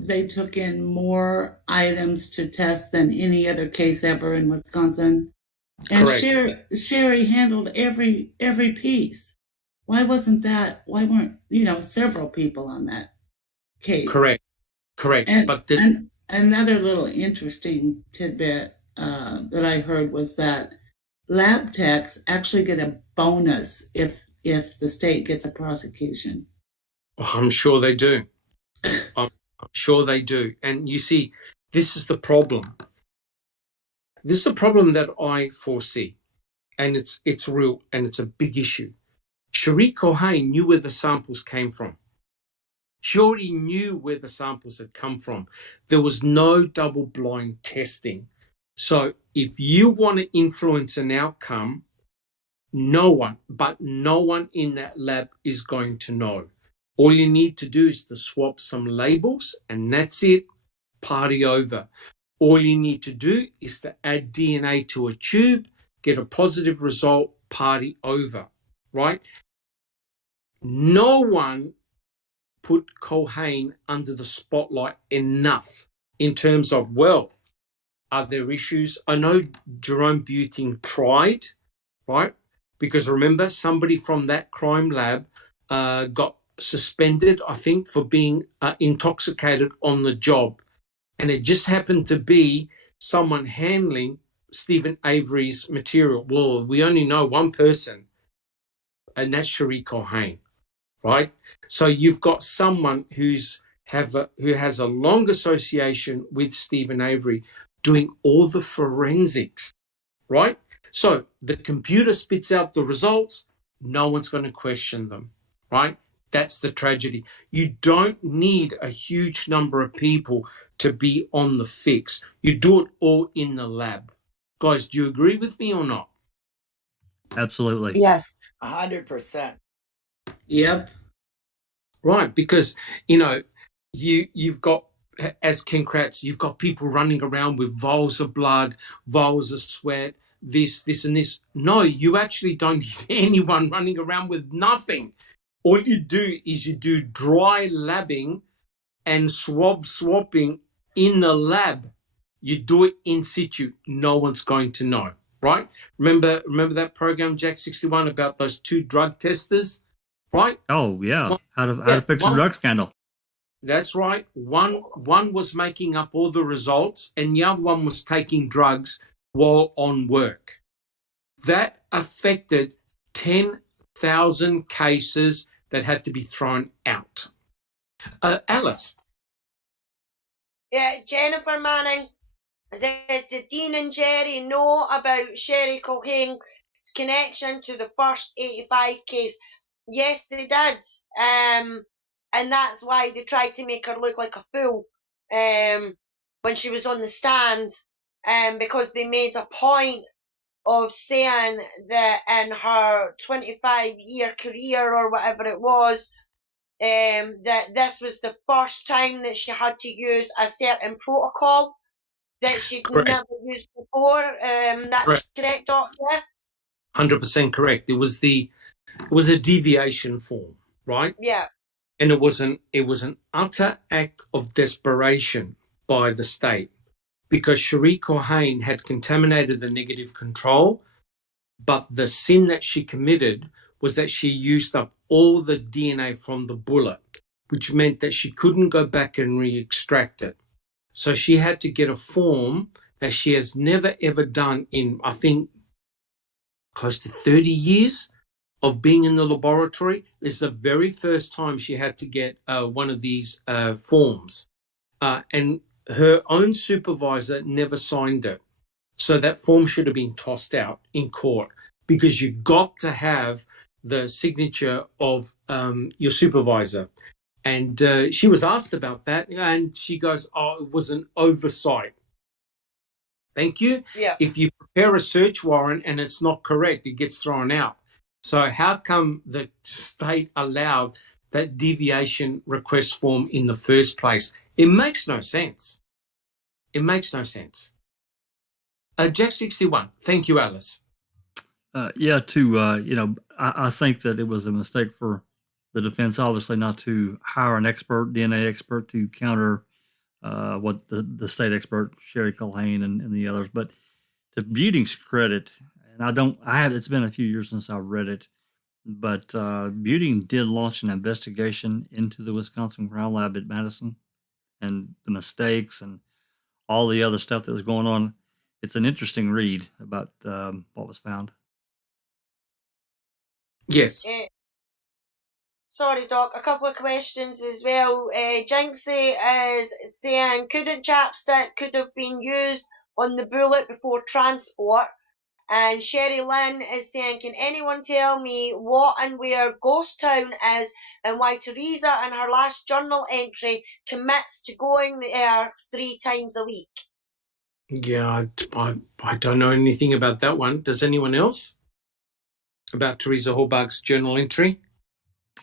they took in more items to test than any other case ever in Wisconsin. And Correct. Sherry handled every piece. Why weren't, several people on that case? Correct. And another little interesting tidbit that I heard was that lab techs actually get a bonus if the state gets a prosecution. I'm sure they do. I'm sure they do. And you see, this is the problem. This is the problem that I foresee. And it's real and it's a big issue. Cherie Culhane knew where the samples came from. She already knew where the samples had come from. There was no double-blind testing. So if you want to influence an outcome, no one in that lab is going to know. All you need to do is to swap some labels, and that's it. Party over. All you need to do is to add DNA to a tube, get a positive result, party over, right? No one put Culhane under the spotlight enough in terms of, well, are there issues? I know Jerome Buting tried, right? Because remember, somebody from that crime lab got suspended, I think, for being intoxicated on the job. And it just happened to be someone handling Stephen Avery's material. Well, we only know one person, and that's Cherie Culhane, right? So you've got someone who has a long association with Stephen Avery doing all the forensics, right? So the computer spits out the results. No one's going to question them, right? That's the tragedy. You don't need a huge number of people to be on the fix. You do it all in the lab. Guys, do you agree with me or not? Absolutely. Yes. 100%. Yep. Right, because, you know, you've got, as Ken Kratz, you've got people running around with vials of blood, vials of sweat, this, and this. No, you actually don't need anyone running around with nothing. All you do is you do dry labbing and swapping in the lab. You do it in situ. No one's going to know, right? Remember that program, Jack 61, about those two drug testers, right? Oh yeah, how to fix a drug scandal. That's right. One was making up all the results, and the other one was taking drugs while on work. That affected 10,000 cases that had to be thrown out. Alice. Yeah, Jennifer Manning said, did Dean and Jerry know about Sherry Culhane's connection to the first 85 case? Yes, they did. And that's why they tried to make her look like a fool when she was on the stand, because they made a point of saying that in her 25-year career or whatever it was, that this was the first time that she had to use a certain protocol that she'd never used before. That's correct, Doctor? 100% correct. It was a deviation form, right? Yeah. And it was an utter act of desperation by the state, because Sherry Culhane had contaminated the negative control, but the sin that she committed was that she used up all the DNA from the bullet, which meant that she couldn't go back and re-extract it. So she had to get a form that she has never, ever done in, I think, close to 30 years of being in the laboratory. This is the very first time she had to get one of these forms. And her own supervisor never signed it. So that form should have been tossed out in court, because you got to have the signature of your supervisor. And she was asked about that, and she goes, oh, it was an oversight. Thank you. Yeah. If you prepare a search warrant and it's not correct, it gets thrown out. So how come the state allowed that deviation request form in the first place? It makes no sense. It makes no sense. Jack 61. Thank you, Alice. I think that it was a mistake for the defense, obviously, not to hire an expert, DNA expert, to counter what the state expert, Sherry Culhane and the others. But to Buting's credit, and it's been a few years since I read it, but Buting did launch an investigation into the Wisconsin Crime Lab at Madison and the mistakes and all the other stuff that was going on. It's an interesting read about what was found. Yes. Sorry, Doc. A couple of questions as well. Jinxie is saying, couldn't chapstick could have been used on the bullet before transport? And Sherry Lynn is saying, can anyone tell me what and where Ghost Town is, and why Teresa in her last journal entry commits to going there 3 times a week? Yeah, I don't know anything about that one. Does anyone else? About Teresa Horbach's journal entry?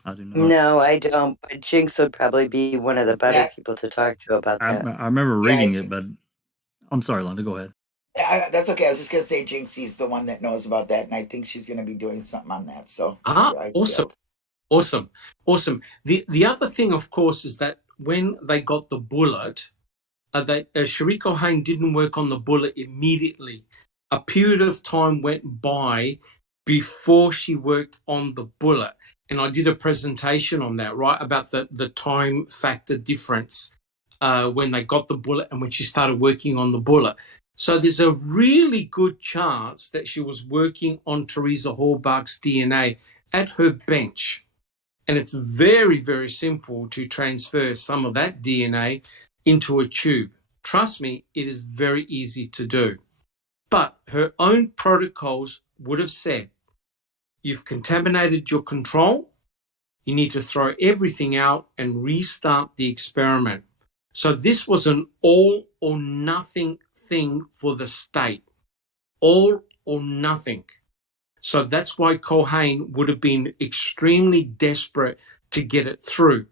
I do not. No, I don't. But Jinx would probably be one of the better people to talk to about that. I remember reading it, but I'm sorry, Linda, go ahead. That's okay. I was just going to say Jinxie's the one that knows about that, and I think she's going to be doing something on that. So Awesome. The other thing, of course, is that when they got the bullet, Sherry Culhane didn't work on the bullet immediately. A period of time went by before she worked on the bullet. And I did a presentation on that, right, about the time factor difference when they got the bullet and when she started working on the bullet. So there's a really good chance that she was working on Teresa Horbach's DNA at her bench. And it's very, very simple to transfer some of that DNA into a tube. Trust me, it is very easy to do. But her own protocols would have said, you've contaminated your control, You need to throw everything out and restart the experiment. So this was an all or nothing thing for the state. All or nothing. So that's why Culhane would have been extremely desperate to get it through,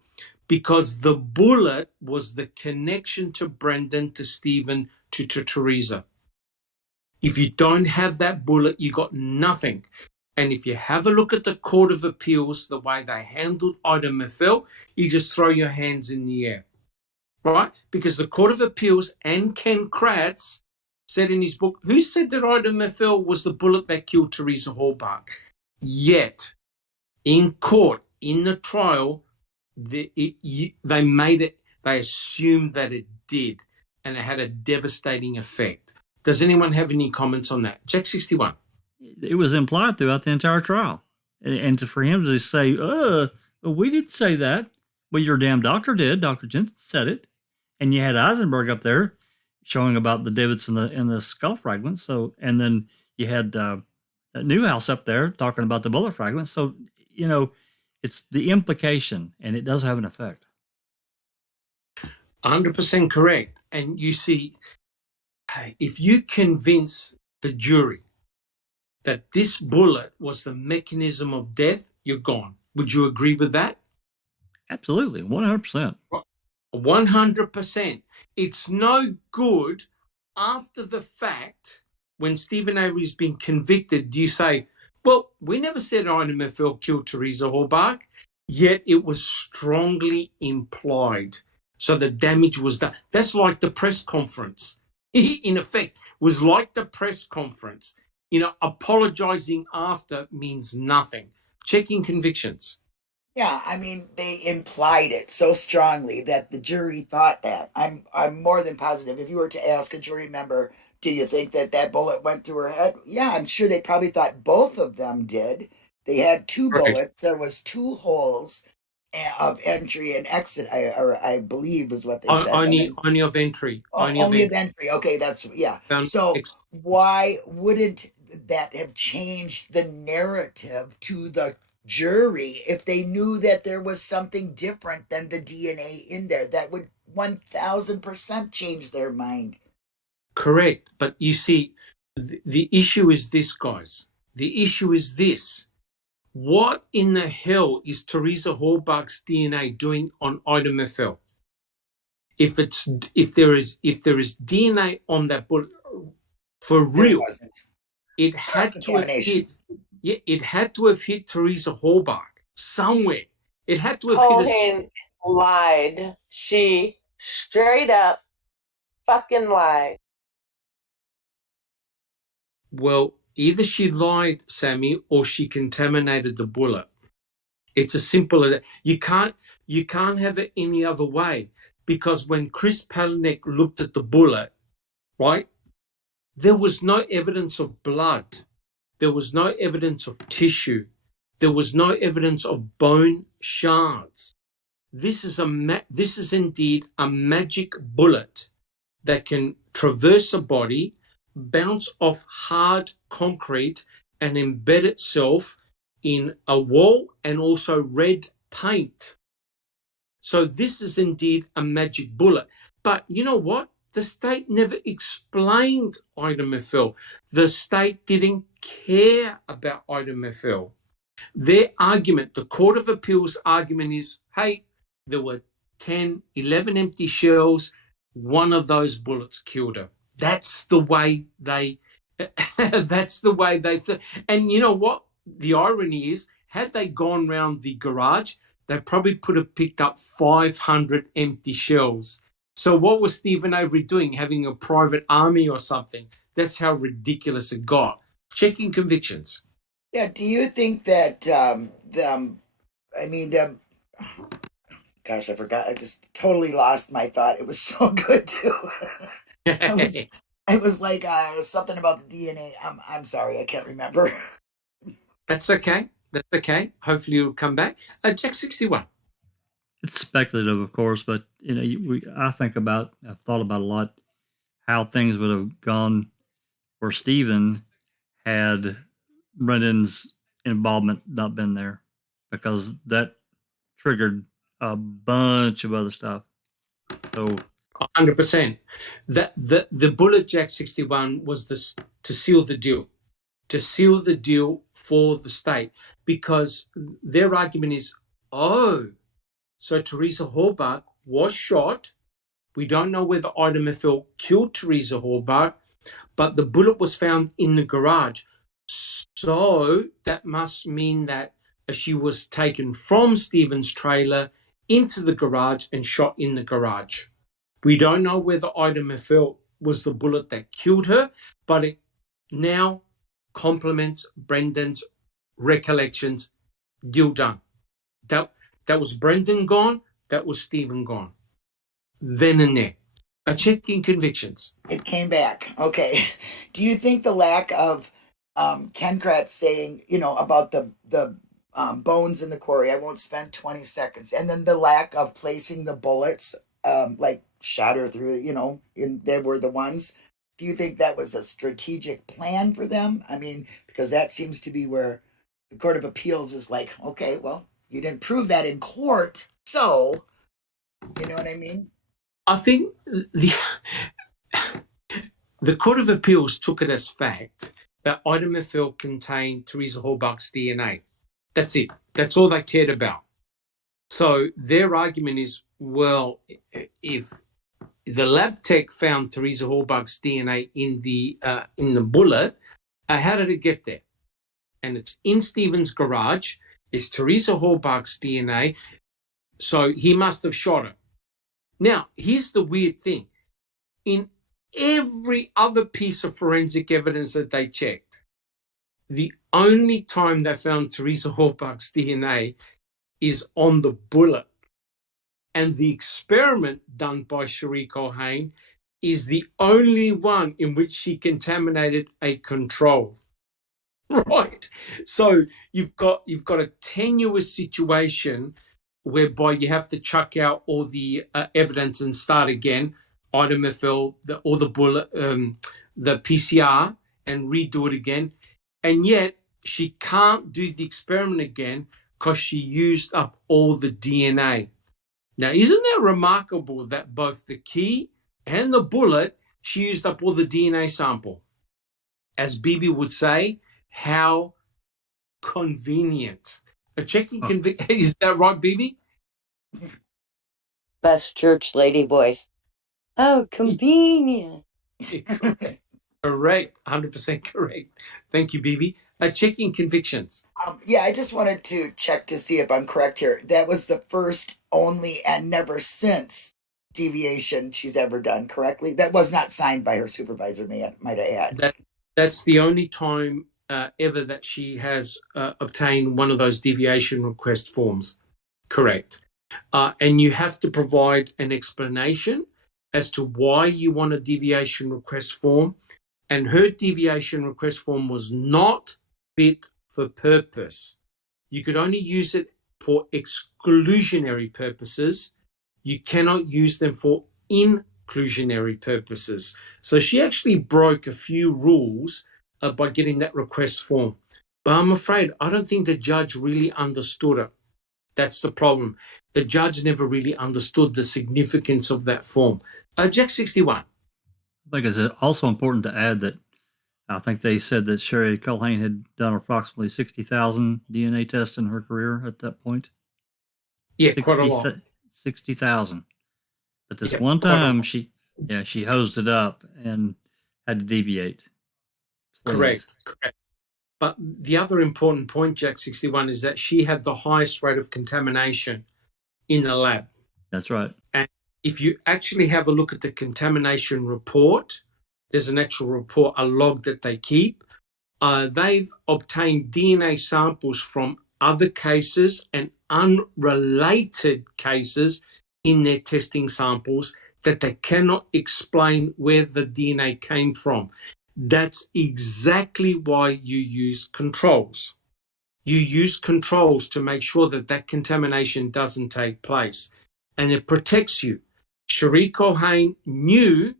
because the bullet was the connection to Brendan, to Stephen, to Teresa. If you don't have that bullet, you got nothing. And if you have a look at the Court of Appeals, the way they handled Ida Methel, you just throw your hands in the air, right? Because the Court of Appeals and Ken Kratz said in his book, who said that Ida Methel was the bullet that killed Teresa Halbach? Yet, in court, in the trial, they made it, they assumed that it did, and it had a devastating effect. Does anyone have any comments on that? Jack 61. It was implied throughout the entire trial. And for him to say, we didn't say that. Well, your damn doctor did. Dr. Jensen said it. And you had Eisenberg up there showing about the divots in the skull fragments. So, and then you had Newhouse up there talking about the bullet fragments. So, it's the implication, and it does have an effect. 100% correct. And you see, if you convince the jury that this bullet was the mechanism of death, you're gone. Would you agree with that? Absolutely, 100%. 100%. It's no good after the fact, when Stephen Avery's been convicted, do you say, well, we never said Ida Methel killed Teresa Halbach, yet it was strongly implied. So the damage was done. That's like the press conference. In effect, was like the press conference. Apologizing after means nothing. Checking convictions. Yeah, I mean, they implied it so strongly that the jury thought that. I'm more than positive. If you were to ask a jury member, do you think that bullet went through her head? Yeah, I'm sure they probably thought both of them did. They had two bullets. There was two holes of entry and exit, I believe was what they said. Only of entry. Only of entry. Okay, that's, yeah. So why wouldn't that have changed the narrative to the jury if they knew that there was something different than the DNA in there? That would 1000% change their mind. Correct. But you see, the issue is this, guys. The issue is this. What in the hell is Teresa Halbach's DNA doing on Ida Methel? If there is DNA on that bullet, for real, it had to have hit. Yeah, it had to have hit Teresa Halbach somewhere. It had to have hit. Lied. She straight up fucking lied. Well, either she lied, Sammy, or she contaminated the bullet. It's as simple as that. You can't have it any other way, because when Chris Palanek looked at the bullet, right, there was no evidence of blood. There was no evidence of tissue. There was no evidence of bone shards. This is indeed a magic bullet that can traverse a body, bounce off hard concrete, and embed itself in a wall and also red paint. So this is indeed a magic bullet. But you know what? The state never explained Ida Methel. The state didn't care about Ida Methel. Their argument, the Court of Appeals argument is, hey, there were 10, 11 empty shells. One of those bullets killed her. That's the way they and you know what? The irony is, had they gone round the garage, they probably could have picked up 500 empty shells. So what was Stephen Avery doing? Having a private army or something? That's how ridiculous it got. Checking convictions. Yeah, do you think that gosh, I forgot. I just totally lost my thought. It was so good too. It was like something about the DNA. I'm sorry, I can't remember. That's okay. That's okay. Hopefully you'll come back. Jack 61. It's speculative, of course, but I've thought about a lot how things would have gone where Stephen had Brendan's involvement not been there, because that triggered a bunch of other stuff. So 100%. The bullet Jack 61 was this to seal the deal for the state, because their argument is, so Teresa Halbach was shot. We don't know whether Ida Methil killed Teresa Halbach, but the bullet was found in the garage. So that must mean that she was taken from Stephen's trailer into the garage and shot in the garage. We don't know whether Ida Methil was the bullet that killed her, but it now complements Brendan's recollections. Deal done. That was Brendan gone. That was Stephen gone. Then and there. A check in convictions. It came back. Okay. Do you think the lack of Ken Kratz saying, about the bones in the quarry, I won't spend 20 seconds, and then the lack of placing the bullets, like shot her through, they were the ones. Do you think that was a strategic plan for them? I mean, because that seems to be where the Court of Appeals is like, okay, well, you didn't prove that in court, so, you know what I mean? I think the Court of Appeals took it as fact that Ida Methil contained Teresa Halbach's DNA. That's it. That's all they cared about. So their argument is, well, if the lab tech found Teresa Halbach's DNA in the bullet, how did it get there? And it's in Stephen's garage. It's Teresa Halbach's DNA, so he must have shot her. Now, here's the weird thing. In every other piece of forensic evidence that they checked, the only time they found Teresa Halbach's DNA is on the bullet. And the experiment done by Cherie Culhane is the only one in which she contaminated a control. Right. So you've got a tenuous situation whereby you have to chuck out all the evidence and start again, Ida Methil, or the bullet, the PCR, and redo it again. And yet she can't do the experiment again because she used up all the DNA. Now, isn't that remarkable that both the key and the bullet, she used up all the DNA sample? As Bibi would say, how convenient. A checking conviction. Is that right, Bibi? Best church lady voice. Oh, convenient. Correct. 100% correct. Thank you, Bibi. A checking convictions. Yeah, I just wanted to check to see if I'm correct here. That was the first, only, and never since deviation she's ever done, correctly? That was not signed by her supervisor, might I add. That's the only time ever that she has obtained one of those deviation request forms. Correct. And you have to provide an explanation as to why you want a deviation request form. And her deviation request form was not fit for purpose. You could only use it for exclusionary purposes. You cannot use them for inclusionary purposes. So she actually broke a few rules by getting that request form. But I'm afraid I don't think the judge really understood it. That's the problem. The judge never really understood the significance of that form. Jack 61. I think it's also important to add that I think they said that Cherie Culhane had done approximately 60,000 DNA tests in her career at that point. Yeah, quite a lot. 60,000. But this one time she hosed it up and had to deviate. Correct. But the other important point, Jack 61, is that she had the highest rate of contamination in the lab. That's right. And if you actually have a look at the contamination report, there's an actual report, a log that they keep. They've obtained DNA samples from other cases and unrelated cases in their testing samples that they cannot explain where the DNA came from. That's exactly why you use controls. You use controls to make sure that that contamination doesn't take place, and it protects you. Cherie Culhane knew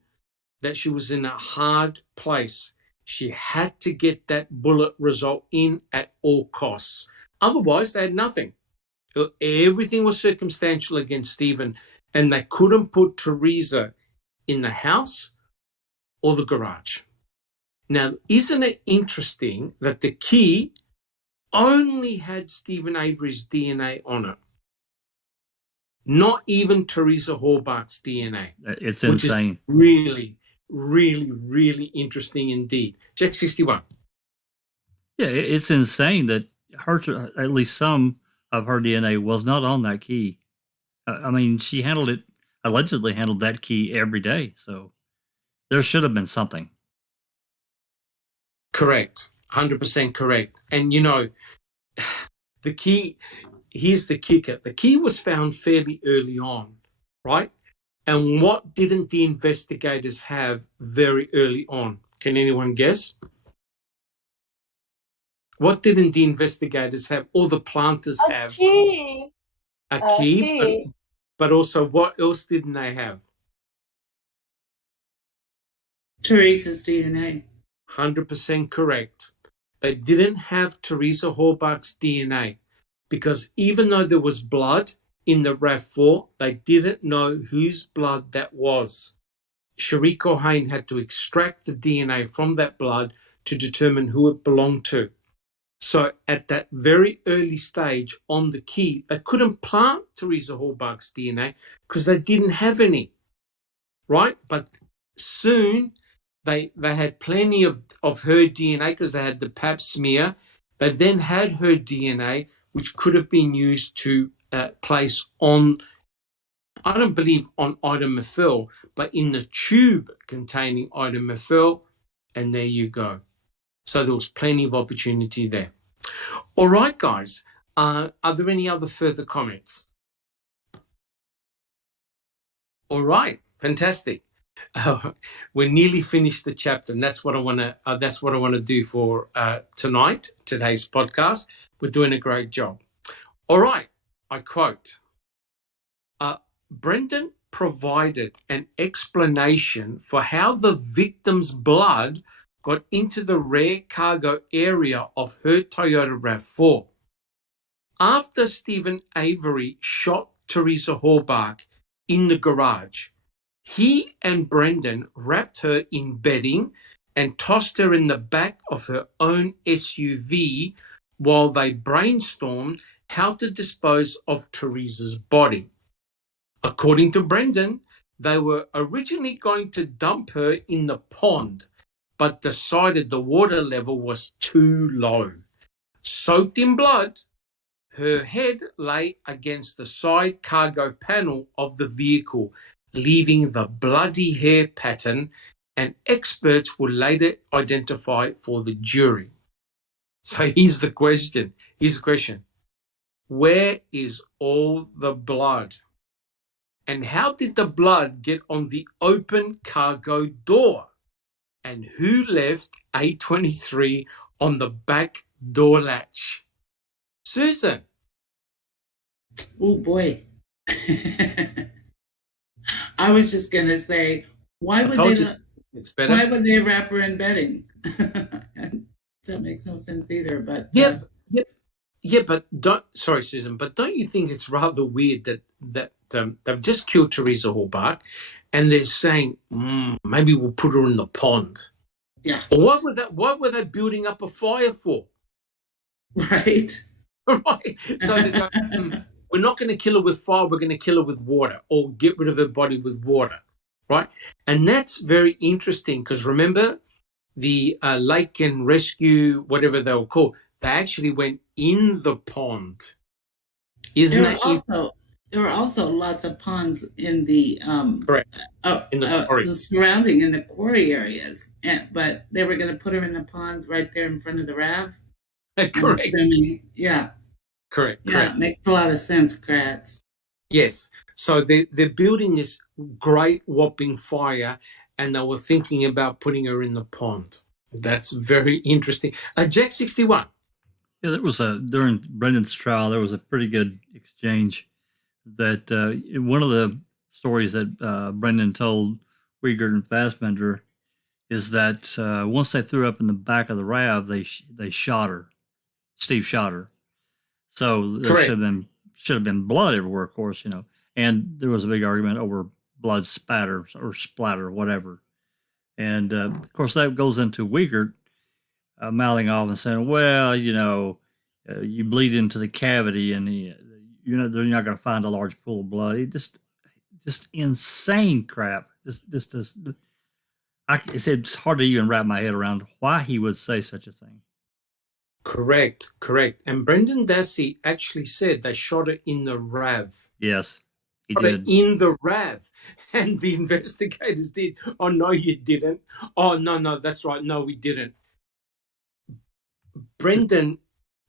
that she was in a hard place. She had to get that bullet result in at all costs. Otherwise, they had nothing. Everything was circumstantial against Stephen, and they couldn't put Teresa in the house or the garage. Now, isn't it interesting that the key only had Stephen Avery's DNA on it? Not even Teresa Hallbach's DNA. It's which insane. Is really, really, really interesting indeed. Jack 61. Yeah, it's insane that at least some of her DNA was not on that key. I mean, she allegedly handled that key every day. So there should have been something. Correct. 100% correct. And, the key, here's the kicker. The key was found fairly early on, right? And what didn't the investigators have very early on? Can anyone guess? What didn't the investigators have, or the planters have? Key. A key. But also, what else didn't they have? Teresa's DNA. 100% correct. They didn't have Teresa Hallbach's DNA because even though there was blood in the RAV4, they didn't know whose blood that was. Cherie Cohen had to extract the DNA from that blood to determine who it belonged to. So at that very early stage on the key, they couldn't plant Teresa Hallbach's DNA because they didn't have any, right? But soon they had plenty of her DNA because they had the pap smear. They then had her DNA, which could have been used to place on, I don't believe on itomethyl, but in the tube containing itomethyl, and there you go. So there was plenty of opportunity there. All right, guys. Are there any other further comments? All right, fantastic. We're nearly finished the chapter, and that's what I want to. That's what I want to do for today's podcast. We're doing a great job. All right, I quote. Brendan provided an explanation for how the victim's blood got into the rear cargo area of her Toyota RAV4. After Stephen Avery shot Teresa Hallbach in the garage, he and Brendan wrapped her in bedding and tossed her in the back of her own SUV while they brainstormed how to dispose of Teresa's body. According to Brendan, they were originally going to dump her in the pond, but decided the water level was too low. Soaked in blood, her head lay against the side cargo panel of the vehicle, leaving the bloody hair pattern, and experts will later identify for the jury. So here's the question. Where is all the blood? And how did the blood get on the open cargo door? And who left A23 on the back door latch? Susan. Oh, boy. I was just going to say, why would they wrap her in bedding? That makes no sense either. But but sorry, Susan, but don't you think it's rather weird that they've just killed Teresa Hallbach and they're saying maybe we'll put her in the pond? Yeah. What were they building up a fire for? Right. Right. So they go, we're not going to kill her with fire, we're going to kill her with water, or get rid of her body with water, right? And that's very interesting because remember the lake and rescue, whatever they were called, they actually went in the pond. There were also lots of ponds in the in the quarry. Surrounding in the quarry areas, but they were going to put her in the ponds right there in front of the RAV. Correct. Yeah. Correct. Yeah, correct. It makes a lot of sense, Kratz. Yes. So they're building this great whopping fire, and they were thinking about putting her in the pond. That's very interesting. Jack 61. Yeah, there was during Brendan's trial, there was a pretty good exchange that one of the stories that Brendan told Wiegert and Fassbender is that once they threw her up in the back of the RAV, they shot her. Steve shot her. So there should should have been blood everywhere, of course, and there was a big argument over blood spatter or splatter, whatever. And of course, that goes into Wiegert mouthing off and saying, well, you bleed into the cavity and you're not going to find a large pool of blood. It just insane crap. It's hard to even wrap my head around why he would say such a thing. Correct. And Brendan Dassey actually said they shot it in the RAV. Yes, he did. In the RAV. And the investigators did. Oh, no, you didn't. Oh, no, that's right. No, we didn't. Brendan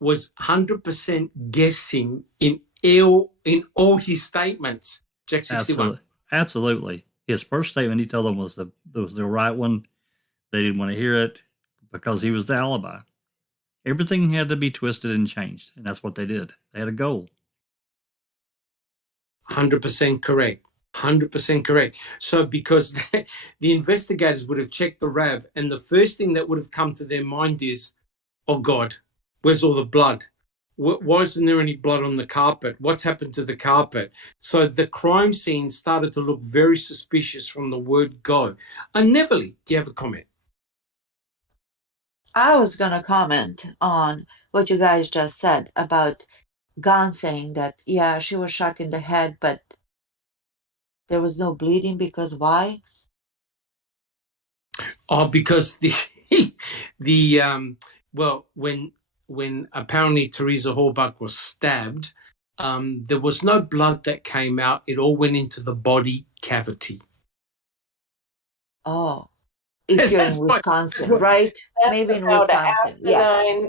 was 100% guessing in all his statements. Jack 61. Absolutely. His first statement he told them was the right one. They didn't want to hear it because he was the alibi. Everything had to be twisted and changed, and that's what they did. They had a goal. 100% correct. 100% correct. So because the investigators would have checked the RAV, and the first thing that would have come to their mind is, oh, God, where's all the blood? Why isn't there any blood on the carpet? What's happened to the carpet? So the crime scene started to look very suspicious from the word go. Neverly, do you have a comment? I was going to comment on what you guys just said about Gon saying that, yeah, she was shot in the head, but there was no bleeding because why? Oh, because when apparently Teresa Hallbuck was stabbed, there was no blood that came out. It all went into the body cavity. Oh, if you're in Wisconsin, right? Maybe in Wisconsin. Yeah.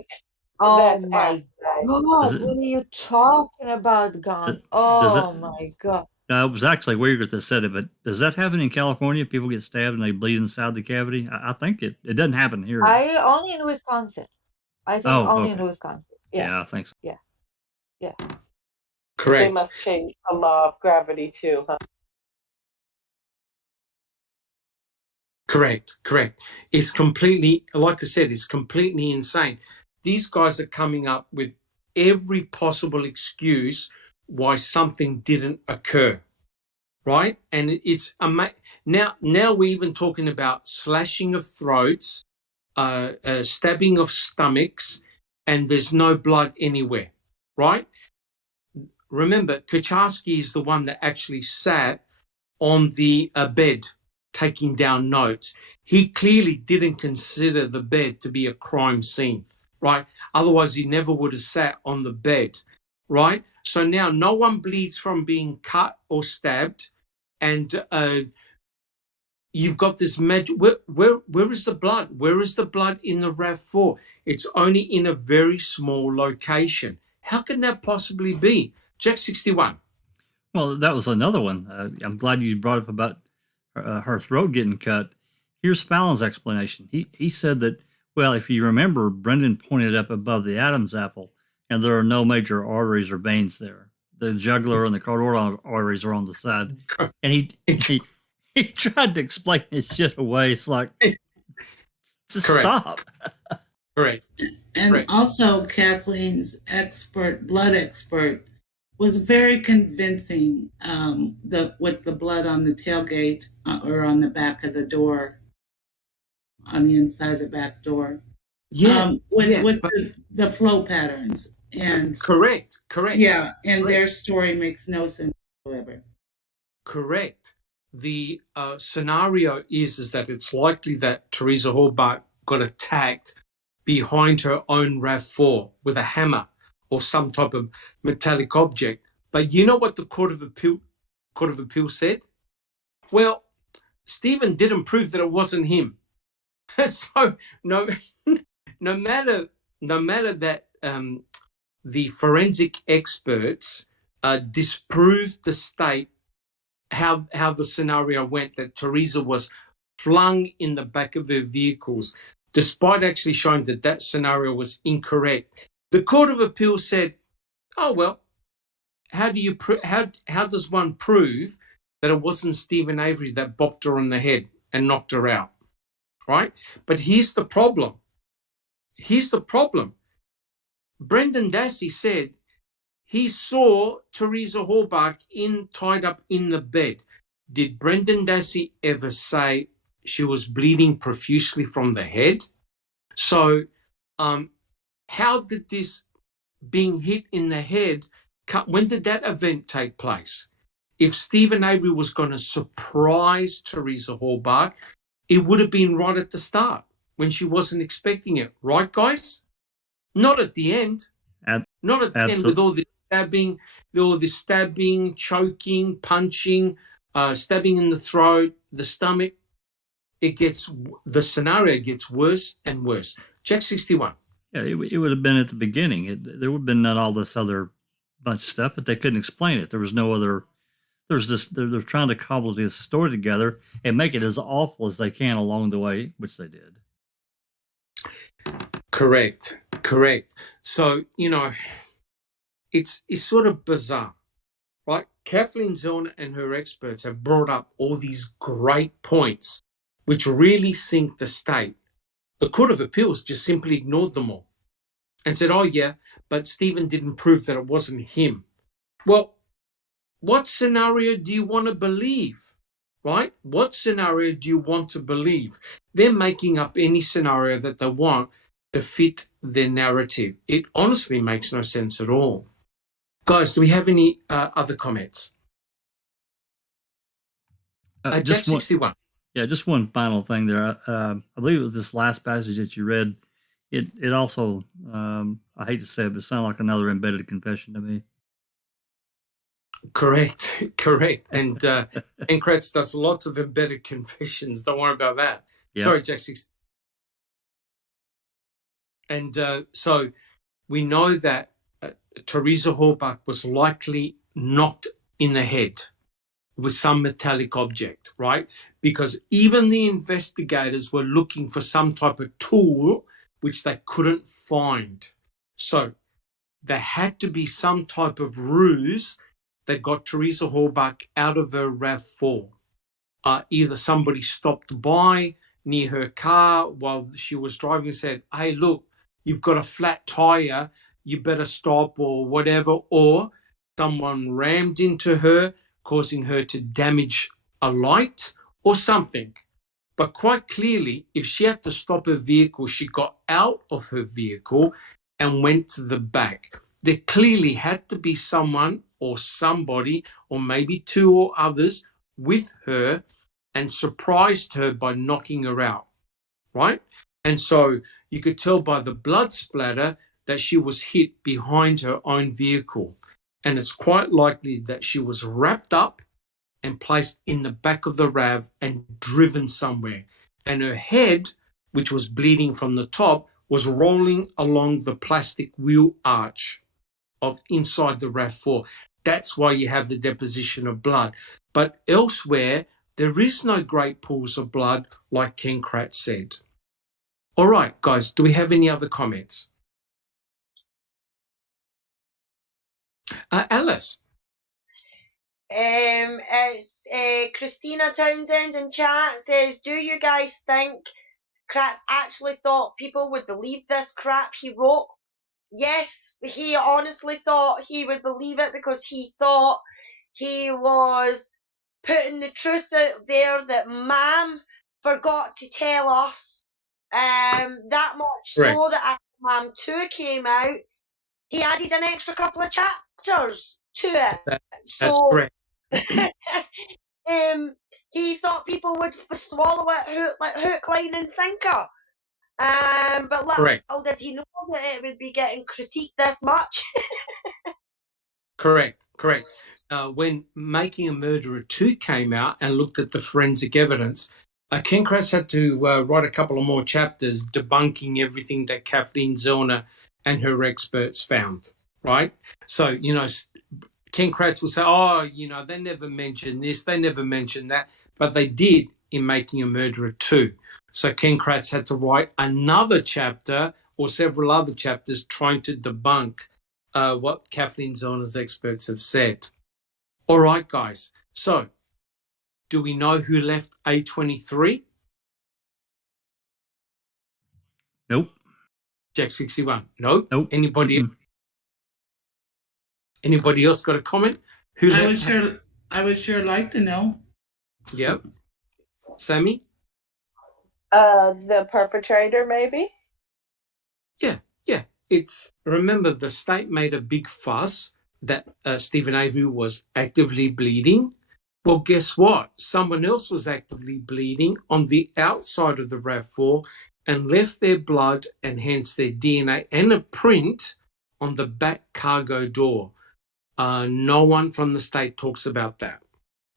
Oh my God! What are you talking about, Gon? Oh my God! It was actually Wiegert that said it, but does that happen in California? People get stabbed and they bleed inside the cavity? I think it doesn't happen here. Only in Wisconsin. I think only in Wisconsin. Yeah, I think so. Yeah. Correct. They must change the law of gravity too, huh? Correct. It's completely, like I said, it's completely insane. These guys are coming up with every possible excuse why something didn't occur, right? And it's now we're even talking about slashing of throats, stabbing of stomachs, and there's no blood anywhere, right? Remember, Kucharski is the one that actually sat on the bed taking down notes. He clearly didn't consider the bed to be a crime scene, right? Otherwise, he never would have sat on the bed, right? So now no one bleeds from being cut or stabbed, and you've got this magic. Where is the blood? Where is the blood in the RAV4? It's only in a very small location. How can that possibly be? Jack 61. Well, that was another one. I'm glad you brought up about her throat getting cut. Here's Fallon's explanation. He said that, well, if you remember, Brendan pointed up above the Adam's apple, and there are no major arteries or veins there. The jugular and the carotid arteries are on the side. And he tried to explain this shit away. It's like, just stop. Correct. And also Kathleen's blood expert, was very convincing with the blood on the tailgate or on the back of the door, on the inside of the back door. With the flow patterns. And correct. Yeah, and their story makes no sense whatsoever. Correct. The scenario is that it's likely that Teresa Hallbuck got attacked behind her own RAV4 with a hammer or some type of metallic object. But you know what the Court of Appeal said? Well, Stephen didn't prove that it wasn't him. So no matter that the forensic experts disproved the state how the scenario went, that Teresa was flung in the back of her vehicles, despite actually showing that scenario was incorrect. The Court of Appeal said, oh, well, how does one prove that it wasn't Stephen Avery that bopped her on the head and knocked her out, right? But here's the problem. Brendan Dassey said he saw Teresa Hallbach tied up in the bed. Did Brendan Dassey ever say she was bleeding profusely from the head? So how did this being hit in the head, when did that event take place? If Stephen Avery was going to surprise Teresa Hallbach, it would have been right at the start when she wasn't expecting it. Right, guys? Not at the end. Not at the end with all this stabbing, choking, punching, stabbing in the throat, the stomach. The scenario gets worse and worse. Jack 61. Yeah, it would have been at the beginning. There would have been not all this other bunch of stuff, but they couldn't explain it. There was no other. There's this. They're trying to cobble this story together and make it as awful as they can along the way, which they did. Correct. So it's sort of bizarre, right? Kathleen Zellner and her experts have brought up all these great points, which really sink the state. The Court of Appeals just simply ignored them all and said, oh, yeah, but Stephen didn't prove that it wasn't him. Well, what scenario do you want to believe, right? What scenario do you want to believe? They're making up any scenario that they want to fit their narrative. It honestly makes no sense at all. Guys, do we have any other comments? Jack 61. Yeah, just one final thing there. I believe it was this last passage that you read. It also, I hate to say it, but it sounded like another embedded confession to me. Correct. And Kretz does lots of embedded confessions. Don't worry about that. Yep. Sorry, Jack 60. And so we know that Teresa Hallbach was likely knocked in the head with some metallic object, right? Because even the investigators were looking for some type of tool which they couldn't find. So there had to be some type of ruse that got Teresa Hallbach out of her RAV4. Either somebody stopped by near her car while she was driving and said, hey, look, you've got a flat tire, you better stop or whatever, or someone rammed into her, causing her to damage a light or something. But quite clearly, if she had to stop her vehicle, she got out of her vehicle and went to the back. There clearly had to be someone or somebody, or maybe two or others, with her and surprised her by knocking her out, right? And so you could tell by the blood splatter that she was hit behind her own vehicle. And it's quite likely that she was wrapped up and placed in the back of the RAV and driven somewhere. And her head, which was bleeding from the top, was rolling along the plastic wheel arch of inside the RAV4. That's why you have the deposition of blood. But elsewhere, there is no great pools of blood, like Ken Kratz said. All right, guys, do we have any other comments? Alice. It's Christina Townsend in chat says, do you guys think Kratz actually thought people would believe this crap he wrote? Yes, he honestly thought he would believe it because he thought he was putting the truth out there that Ma'am forgot to tell us. That much Correct. So that after Ma'am 2 came out, he added an extra couple of chapters to it. That's correct. He thought people would swallow it hook, line, and sinker. But little did he know that it would be getting critiqued this much. Correct. When Making a Murderer 2 came out and looked at the forensic evidence, Ken Kratz had to write a couple of more chapters debunking everything that Kathleen Zellner and her experts found, right? So, Ken Kratz will say, they never mentioned this, they never mentioned that, but they did in Making a Murderer 2. So Ken Kratz had to write another chapter or several other chapters trying to debunk what Kathleen Zellner's experts have said. All right, guys. So do we know who left A23? Nope. Jack 61? Nope. Nope. Anybody? Anybody else got a comment? I would sure like to know. Yep. Sammy? The perpetrator, maybe? Yeah. Remember, the state made a big fuss that Stephen Avery was actively bleeding. Well, guess what? Someone else was actively bleeding on the outside of the RAV4 and left their blood and hence their DNA and a print on the back cargo door. No one from the state talks about that.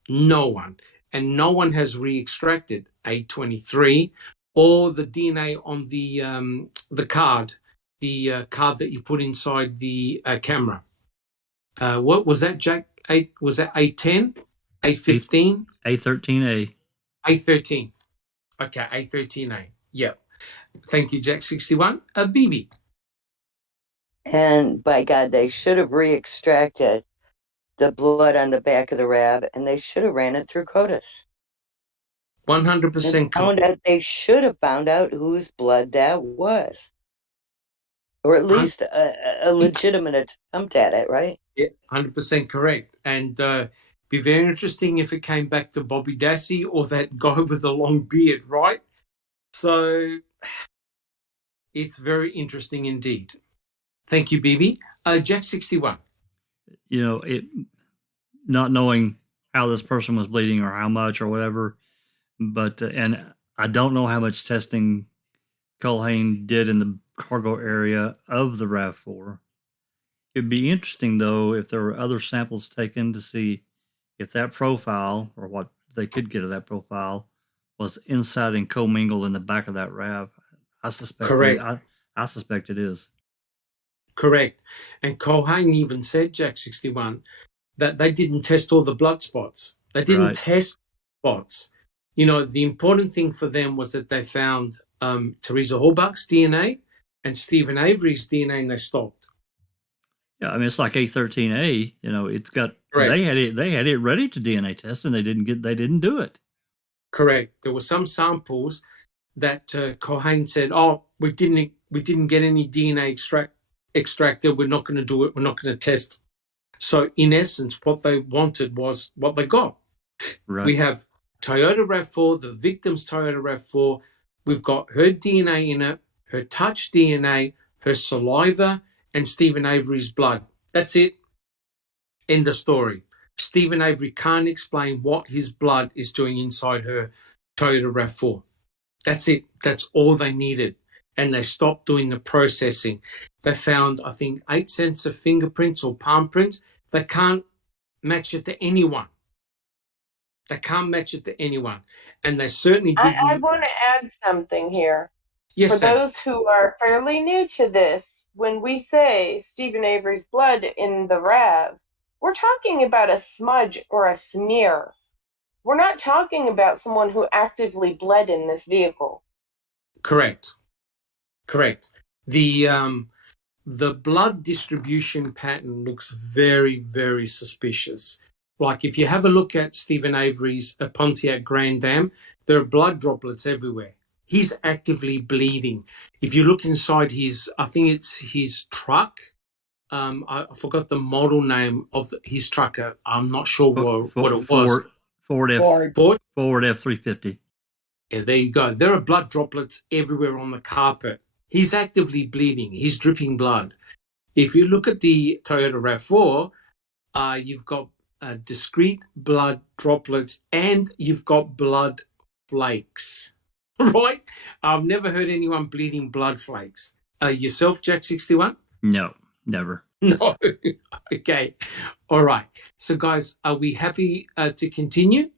No one. And no one has re-extracted A23 or the DNA on the card, the card that you put inside the camera. What was that, Jack? Was that A10? A15? A13A. A13. Okay, A13A. Yep. Thank you, Jack61. BB. And by God, they should have re-extracted the blood on the back of the RAB, and they should have ran it through CODIS. 100% they should have found out whose blood that was. Or at least a legitimate attempt at it, right? Yeah, 100% correct. And be very interesting if it came back to Bobby Dassey or that guy with the long beard, right? So it's very interesting indeed. Thank you, BB. Jack61. Not knowing how this person was bleeding or how much or whatever, but and I don't know how much testing Culhane did in the cargo area of the RAV4. It'd be interesting, though, if there were other samples taken to see if that profile, or what they could get of that profile, was inside and commingled in the back of that RAV. I suspect Correct. I suspect it is. Correct. And Culhane even said, Jack61, that they didn't test all the blood spots. They didn't test spots. The important thing for them was that they found Teresa Hallbuck's DNA and Stephen Avery's DNA, and they stopped. Yeah, I mean, it's like A13A. It's got. Correct. They had it ready to DNA test, and they didn't do it. Correct. There were some samples that Culhane said, "Oh, we didn't get any DNA extracted. We're not going to do it. We're not going to test." So, in essence, what they wanted was what they got. Right. We have Toyota RAV4, the victim's Toyota RAV4. We've got her DNA in it, her touch DNA, her saliva, and Stephen Avery's blood. That's it. End of story. Stephen Avery can't explain what his blood is doing inside her Toyota RAV4. That's it. That's all they needed. And they stopped doing the processing. They found, I think, 8 cents of fingerprints or palm prints. They can't match it to anyone. They can't match it to anyone. And they certainly didn't. I want to add something here. Yes, For Sam. those who are fairly new to this, when we say Stephen Avery's blood in the RAV, we're talking about a smudge or a smear. We're not talking about someone who actively bled in this vehicle. Correct. The blood distribution pattern looks very, very suspicious. Like if you have a look at Stephen Avery's Pontiac Grand Am, there are blood droplets everywhere. He's actively bleeding. If you look inside I think it's his truck. I forgot the model name of his truck. I'm not sure what it was. Ford F-350. Yeah, there you go. There are blood droplets everywhere on the carpet. He's actively bleeding. He's dripping blood. If you look at the Toyota RAV4, you've got discrete blood droplets and you've got blood flakes, right? I've never heard anyone bleeding blood flakes. Yourself, Jack61? No, never. No. Okay. All right. So, guys, are we happy to continue?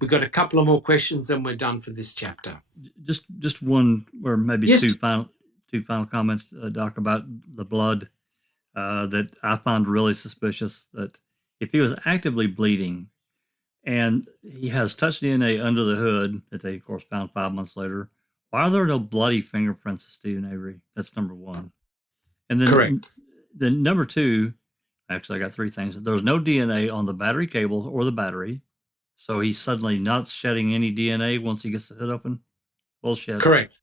We've got a couple of more questions and we're done for this chapter. Just one or maybe Yes. two final comments, Doc, about the blood that I found really suspicious. That if he was actively bleeding and he has touch DNA under the hood that they, of course, found 5 months later, why are there no bloody fingerprints of Stephen Avery? That's number one. And then, Correct. Then number two, actually, I got three things. There was no DNA on the battery cables or the battery. So he's suddenly not shedding any DNA once he gets the hood open. Bullshit. Correct.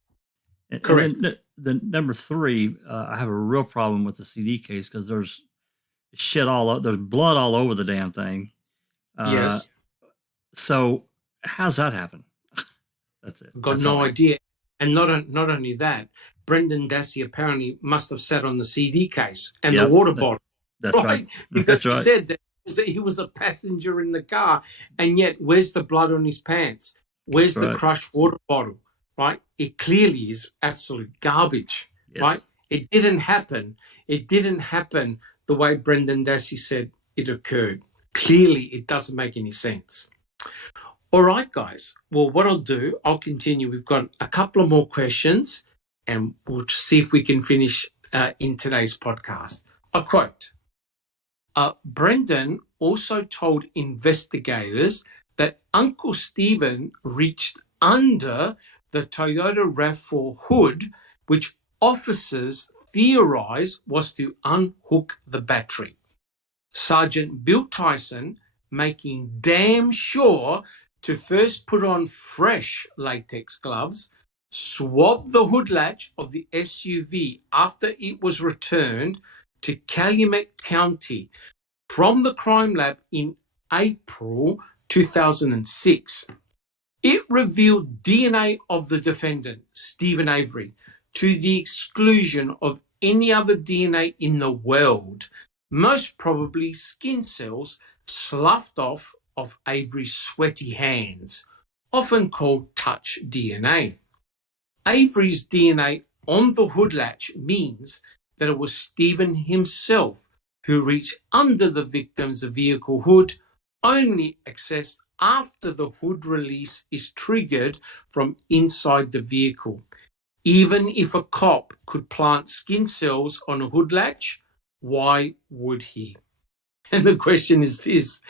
And then number three, I have a real problem with the CD case because there's shit all up. There's blood all over the damn thing. Yes. So how's that happen? That's it. Got That's no all. idea. And not only that, Brendan Dassey apparently must have sat on the CD case and the Yep, water bottle. That's right. Because That's he right. said that he was a passenger in the car, and yet where's the blood on his pants? Where's That's the right. crushed water bottle? Right? It clearly is absolute garbage. Yes. Right? It didn't happen. It didn't happen the way Brendan Dassey said it occurred. Clearly, it doesn't make any sense. All right, guys. Well, what I'll do, I'll continue. We've got a couple of more questions, and we'll see if we can finish in today's podcast. A quote. Brendan also told investigators that Uncle Stephen reached under the Toyota RAV4 hood, which officers theorize was to unhook the battery. Sergeant Bill Tyson making damn sure to first put on fresh latex gloves, swab the hood latch of the SUV after it was returned to Calumet County from the crime lab in April 2006. It revealed DNA of the defendant, Stephen Avery, to the exclusion of any other DNA in the world, most probably skin cells sloughed off of Avery's sweaty hands, often called touch DNA. Avery's DNA on the hood latch means that it was Stephen himself who reached under the victim's vehicle hood, only accessed after the hood release is triggered from inside the vehicle. Even if a cop could plant skin cells on a hood latch, why would he? And the question is this.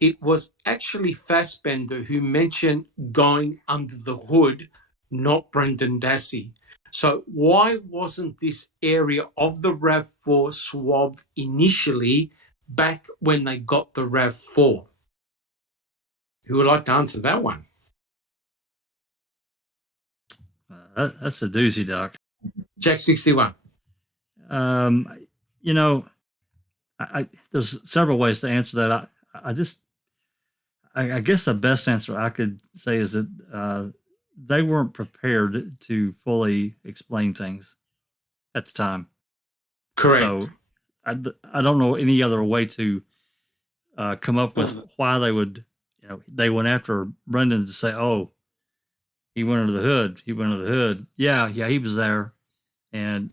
It was actually Fassbender who mentioned going under the hood, not Brendan Dassey. So why wasn't this area of the RAV4 swabbed initially back when they got the RAV4? Who would like to answer that one? That's a doozy, Doc. Jack 61. You know, there's several ways to answer that. I guess the best answer I could say is that they weren't prepared to fully explain things at the time. Correct. So I don't know any other way to come up with why they would, they went after Brendan to say, oh, he went under the hood. He went under the hood. Yeah, he was there. And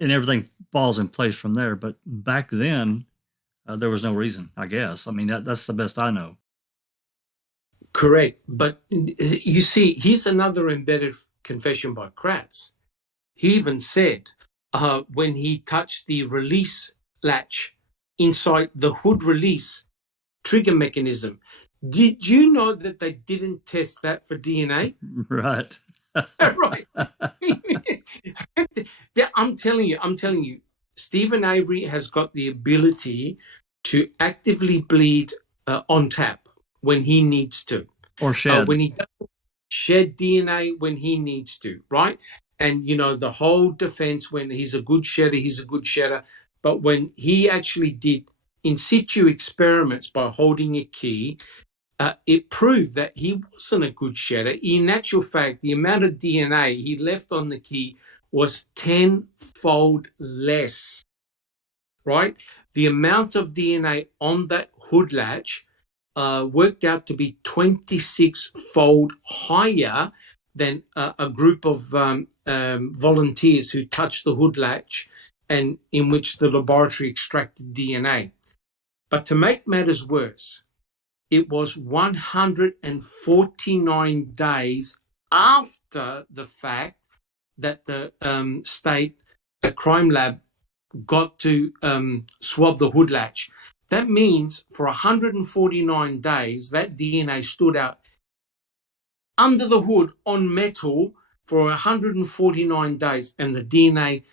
everything falls in place from there. But back then, there was no reason, I guess. I mean, that's the best I know. Correct. But you see, here's another embedded confession by Kratz. He even said when he touched the release latch inside the hood release trigger mechanism, did you know that they didn't test that for DNA? Right. Right. I'm telling you, Stephen Avery has got the ability to actively bleed on tap when he needs to. Or shed. When he does shed DNA when he needs to, right? And, the whole defense, when he's a good shedder. But when he actually did in situ experiments by holding a key, it proved that he wasn't a good shedder. In actual fact, the amount of DNA he left on the key was 10-fold less, right? The amount of DNA on that hood latch worked out to be 26-fold higher than a group of volunteers who touched the hood latch and in which the laboratory extracted DNA. But to make matters worse, it was 149 days after the fact that the state crime lab got to swab the hood latch. That means for 149 days, that DNA stood out under the hood on metal for 149 days. And the DNA,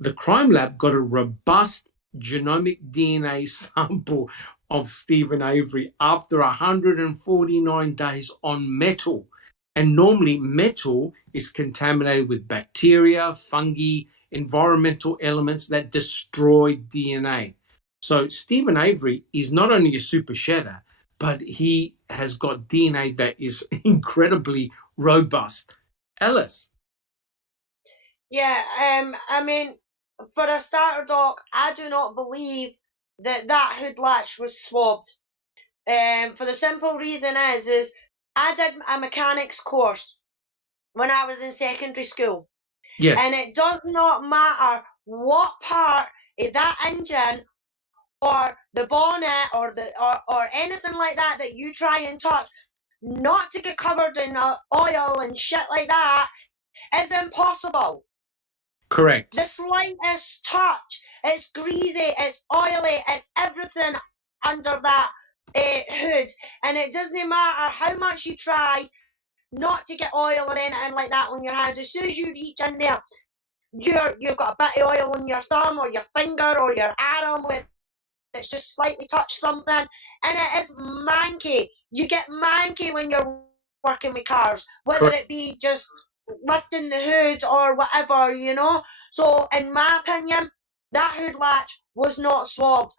the crime lab got a robust genomic DNA sample of Stephen Avery after 149 days on metal. And normally metal is contaminated with bacteria, fungi, environmental elements that destroy DNA. So Stephen Avery is not only a super shedder, but he has got DNA that is incredibly robust. Alice. Yeah, I mean, for a starter, Doc, I do not believe that hood latch was swabbed. For the simple reason is I did a mechanics course when I was in secondary school. Yes. And it does not matter what part of that engine or the bonnet or anything like that you try and touch, not to get covered in oil and shit like that is impossible. Correct. The slightest touch, it's greasy, it's oily, it's everything under that hood, and it doesn't matter how much you try not to get oil or anything like that on your hands. As soon as you reach in there, you've got a bit of oil on your thumb or your finger or your arm where it's just slightly touched something, and it is manky. You get manky when you're working with cars, whether it be just lifting the hood or whatever, you know. So in my opinion, that hood latch was not swabbed,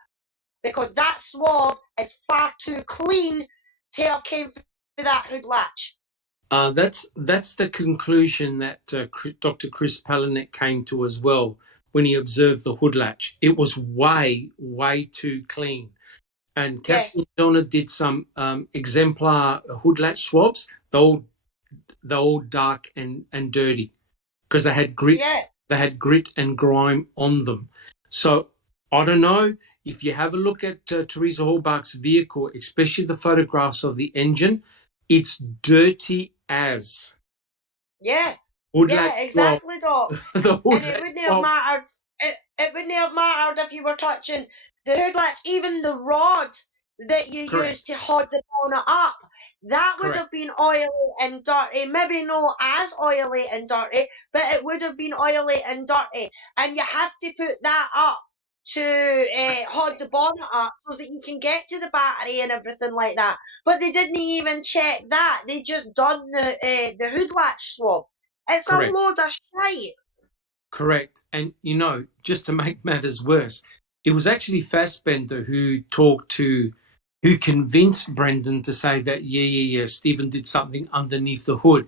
because that swab is far too clean to have came through that hood latch. That's the conclusion that Dr. Chris Palinek came to as well when he observed the hood latch. It was way too clean. And Catherine Donna did some exemplar hood latch swabs. They're all dark and dirty because they had grit. Yeah. They had grit and grime on them. So I don't know if you have a look at Teresa Hallbach's vehicle, especially the photographs of the engine. It's dirty as. Yeah. Hood yeah, latch exactly, Doc. The hood And it wouldn't have mattered. It wouldn't have mattered if you were touching the hood latch, even the rod that you used to hold the bonnet up. That would have been oily and dirty. Maybe not as oily and dirty, but it would have been oily and dirty. And you have to put that up to hold the bonnet up so that you can get to the battery and everything like that. But they didn't even check that. They just done the hood latch swab. It's a load of shite. Correct. And, you know, just to make matters worse, it was actually Fassbender who convinced Brendan to say that, yeah, Stephen did something underneath the hood.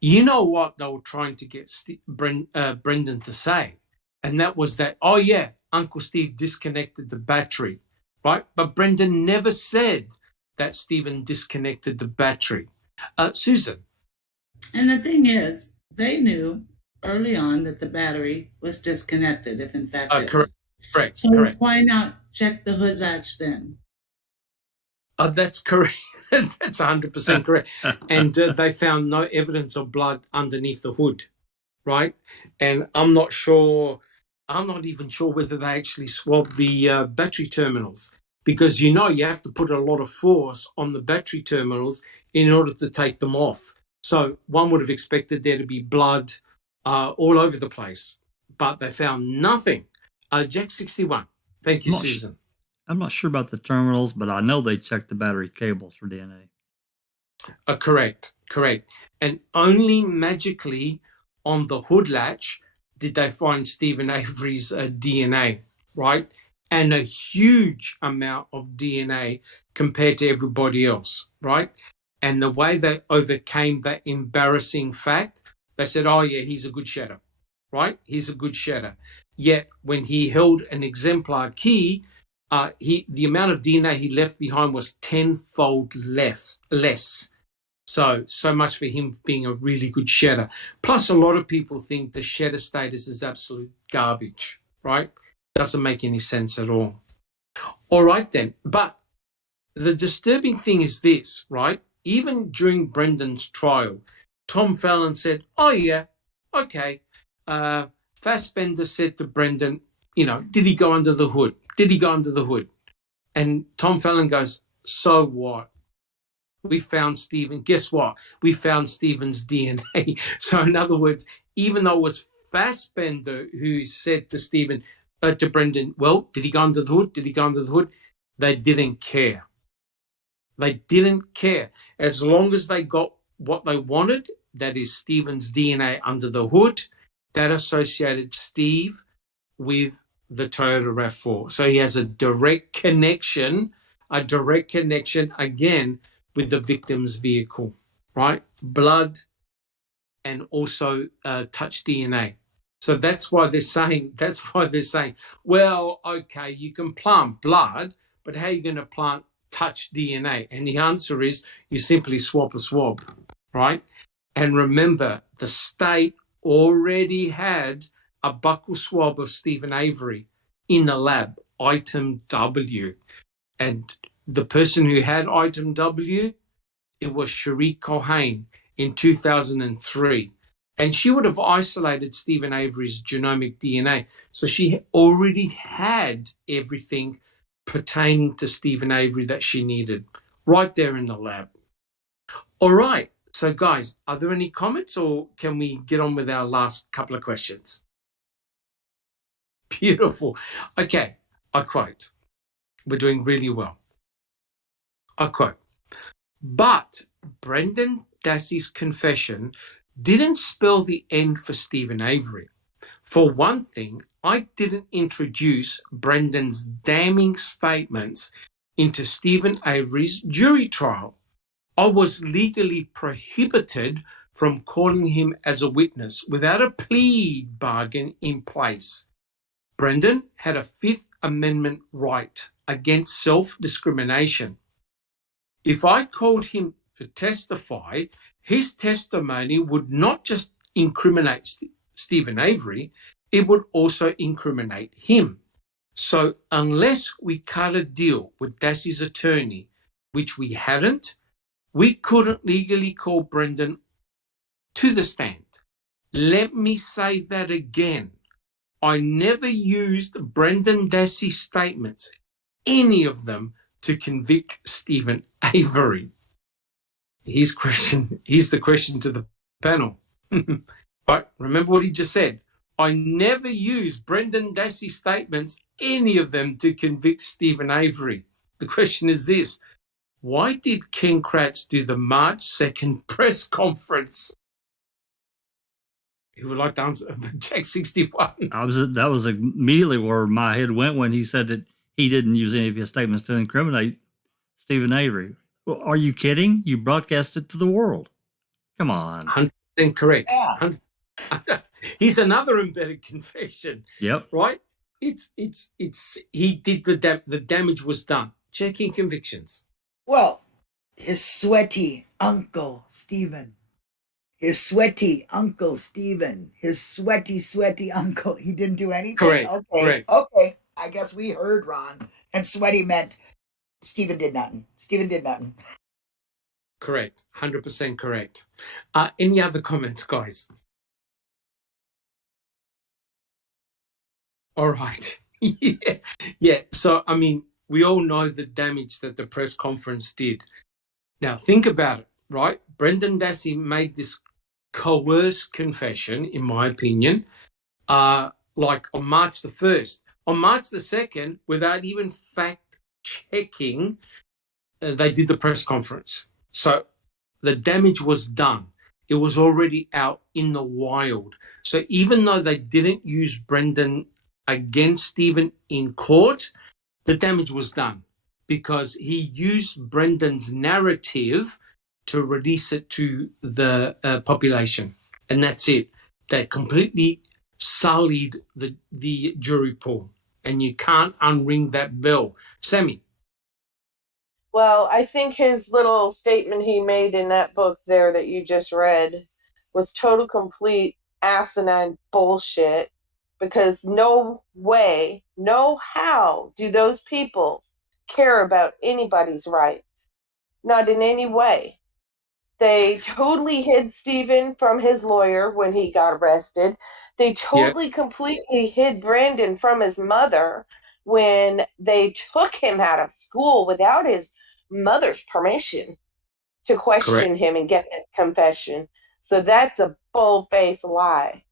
You know what they were trying to get Brendan to say? And that was that, oh, yeah, Uncle Steve disconnected the battery, right? But Brendan never said that Stephen disconnected the battery. Susan. And the thing is, they knew early on that the battery was disconnected, if in fact it was. Correct. So why not check the hood latch then? That's correct. That's 100% correct. And they found no evidence of blood underneath the hood, right? And I'm not even sure whether they actually swabbed the battery terminals, because, you know, you have to put a lot of force on the battery terminals in order to take them off. So one would have expected there to be blood all over the place, but they found nothing. Jack 61. Thank you, Susan. I'm not sure about the terminals, but I know they checked the battery cables for DNA. Correct. And only magically on the hood latch did they find Stephen Avery's DNA, right? And a huge amount of DNA compared to everybody else, right? And the way they overcame that embarrassing fact, they said, oh, yeah, he's a good shedder, right? He's a good shedder. Yet when he held an exemplar key, the amount of DNA he left behind was 10-fold less. So much for him being a really good shedder. Plus, a lot of people think the shedder status is absolute garbage, right? Doesn't make any sense at all. All right, then. But the disturbing thing is this, right? Even during Brendan's trial, Tom Fallon said, oh, yeah, okay. Fassbender said to Brendan, you know, did he go under the hood? And Tom Fallon goes, so what? We found Stephen. Guess what? We found Stephen's DNA. So in other words, even though it was Fassbender who said to Stephen, to Brendan, well, did he go under the hood? They didn't care. As long as they got what they wanted, that is Stephen's DNA under the hood, that associated Steve with the Toyota RAV4. So he has a direct connection again with the victim's vehicle, right? Blood and also touch DNA. So that's why they're saying, well, okay, you can plant blood, but how are you going to plant touch DNA? And the answer is you simply swap a swab, right? And remember, the state already had a buccal swab of Stephen Avery in the lab, item W. And the person who had item W, it was Cherie Cohane in 2003. And she would have isolated Stephen Avery's genomic DNA. So she already had everything pertaining to Stephen Avery that she needed right there in the lab. All right. So, guys, are there any comments or can we get on with our last couple of questions? Beautiful. Okay, I quote. We're doing really well. I quote, but Brendan Dassey's confession didn't spell the end for Stephen Avery. For one thing, I didn't introduce Brendan's damning statements into Stephen Avery's jury trial. I was legally prohibited from calling him as a witness without a plea bargain in place. Brendan had a Fifth Amendment right against self-discrimination. If I called him to testify, his testimony would not just incriminate Stephen Avery, it would also incriminate him. So unless we cut a deal with Dassey's attorney, which we hadn't, we couldn't legally call Brendan to the stand. Let me say that again. I never used Brendan Dassey's statements, any of them, to convict Stephen Avery. Here's the question to the panel. But remember what he just said. I never used Brendan Dassey's statements, any of them, to convict Stephen Avery. The question is this. Why did Ken Kratz do the March 2nd press conference? Who would like to answer? Jack 61. That was immediately where my head went when he said that he didn't use any of his statements to incriminate Stephen Avery. Well, are you kidding? You broadcast it to the world. Come on. 100% correct. Yeah. He's another embedded confession. Yep. Right? It's he did the damage was done. Checking convictions. Well, his sweaty Uncle Stephen. His sweaty Uncle Stephen. His sweaty uncle. He didn't do anything? Correct. Okay. Correct. Okay. I guess we heard Ron. And sweaty meant Stephen did nothing. Correct. 100% correct. Any other comments, guys? All right. Yeah. So, I mean, we all know the damage that the press conference did. Now, think about it, right? Brendan Dassey made this coerced confession, in my opinion, like on March the 1st. On March the 2nd, without even fact-checking, they did the press conference. So the damage was done. It was already out in the wild. So even though they didn't use Brendan against Stephen in court, the damage was done because he used Brendan's narrative to release it to the population. And that's it. They completely sullied the jury pool. And you can't unring that bell. Sammy. Well, I think his little statement he made in that book there that you just read was total, complete, asinine bullshit, because no way, no how do those people care about anybody's rights. Not in any way. They totally hid Stephen from his lawyer when he got arrested. They totally, completely hid Brandon from his mother when they took him out of school without his mother's permission to question him and get his confession. So that's a bull-faced lie.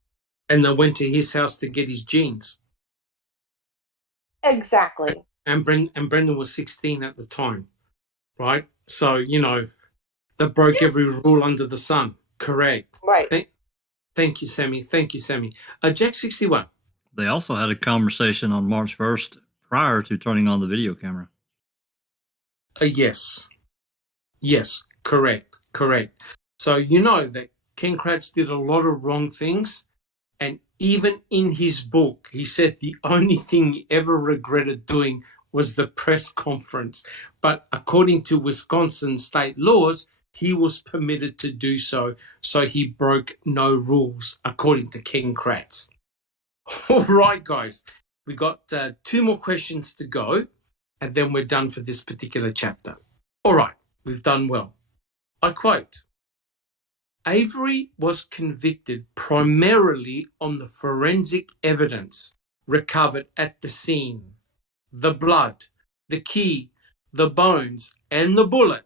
And they went to his house to get his genes. Exactly. And Brendan was 16 at the time, right? So, you know, that broke every rule under the sun. Correct. Right. Thank you, Sammy. Jack 61. They also had a conversation on March 1st prior to turning on the video camera. Yes. Yes, correct. So you know that Ken Kratz did a lot of wrong things, and even in his book, he said the only thing he ever regretted doing was the press conference. But according to Wisconsin state laws, he was permitted to do so, so he broke no rules, according to Ken Kratz. All right, guys, we got 2 more questions to go, and then we're done for this particular chapter. All right, we've done well. I quote, Avery was convicted primarily on the forensic evidence recovered at the scene. The blood, the key, the bones, and the bullet.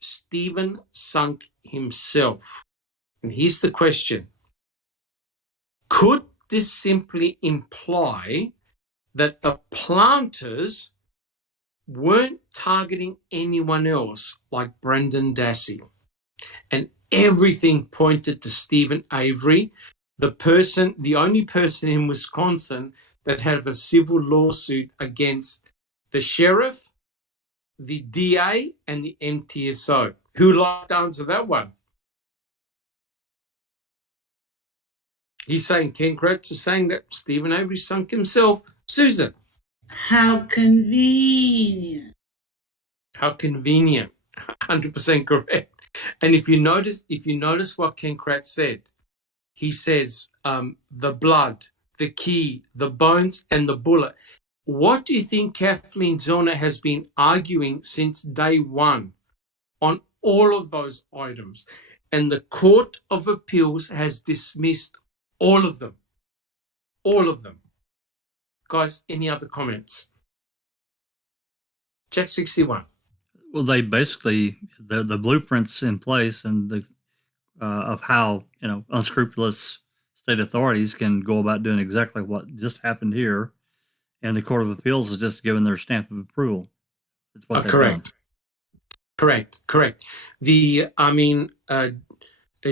Stephen sunk himself. And here's the question. Could this simply imply that the planters weren't targeting anyone else like Brendan Dassey? And everything pointed to Stephen Avery, the only person in Wisconsin that had a civil lawsuit against the sheriff, the DA, and the MTSO. Who'd like to answer that one? He's saying Ken Kratz is saying that Stephen Avery sunk himself. Susan. How convenient. How convenient. 100% correct. And if you notice what Ken Kratz said, he says the blood, the key, the bones, and the bullet. What do you think Kathleen Zellner has been arguing since day one on all of those items? And the Court of Appeals has dismissed all of them. All of them. Guys, any other comments? Check 61. Well, they basically, the blueprints in place and the of how, unscrupulous state authorities can go about doing exactly what just happened here. And the Court of Appeals has just given their stamp of approval. That's what they've Correct. done. Correct.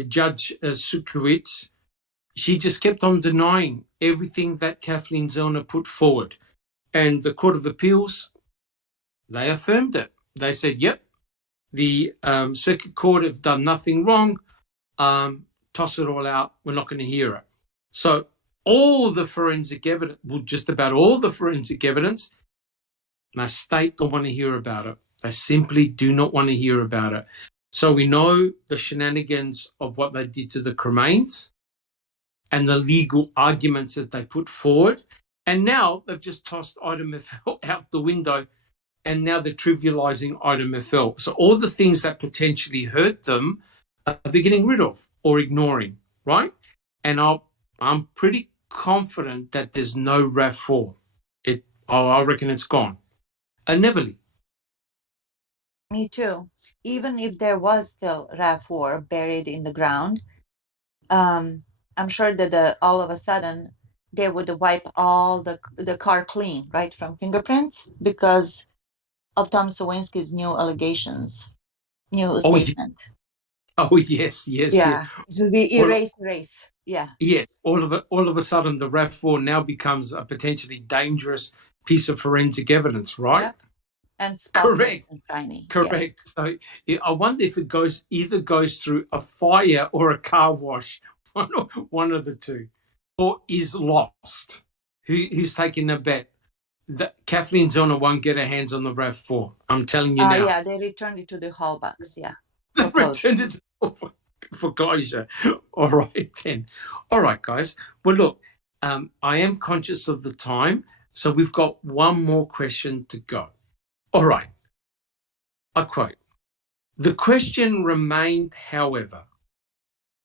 Judge Sukowitz, she just kept on denying everything that Kathleen Zellner put forward. And the Court of Appeals, they affirmed it. They said, yep, the Circuit Court have done nothing wrong. Toss it all out. We're not going to hear it. So all the forensic evidence, well, just about all the forensic evidence, my state don't want to hear about it. They simply do not want to hear about it. So we know the shenanigans of what they did to the cremains and the legal arguments that they put forward. And now they've just tossed item FL out the window, and now they're trivializing item FL. So all the things that potentially hurt them, they're getting rid of or ignoring, right? And I'm pretty confident that there's no RAV4. I reckon it's gone. Neverly. Me too. Even if there was still RAV4 buried in the ground, I'm sure that all of a sudden they would wipe all the car clean, right, from fingerprints because of Tom Sawinski's new allegations, new statement. Oh yes. Yeah, it will be erase. Yeah. Yes, all of a sudden the RAV4 now becomes a potentially dangerous piece of forensic evidence, right? Yeah. And spotless correct and shiny. Correct. Yes. So I wonder if it either goes through a fire or a car wash, one of the two, or is lost. Who's taking a bet that Kathleen Zellner won't get her hands on the RAV4? I'm telling you now. Yeah, they returned it to the Hallbacks. Yeah. They returned it for closure. All right, then. All right, guys. Well, look, I am conscious of the time, so we've got one more question to go. All right. I quote, the question remained, however,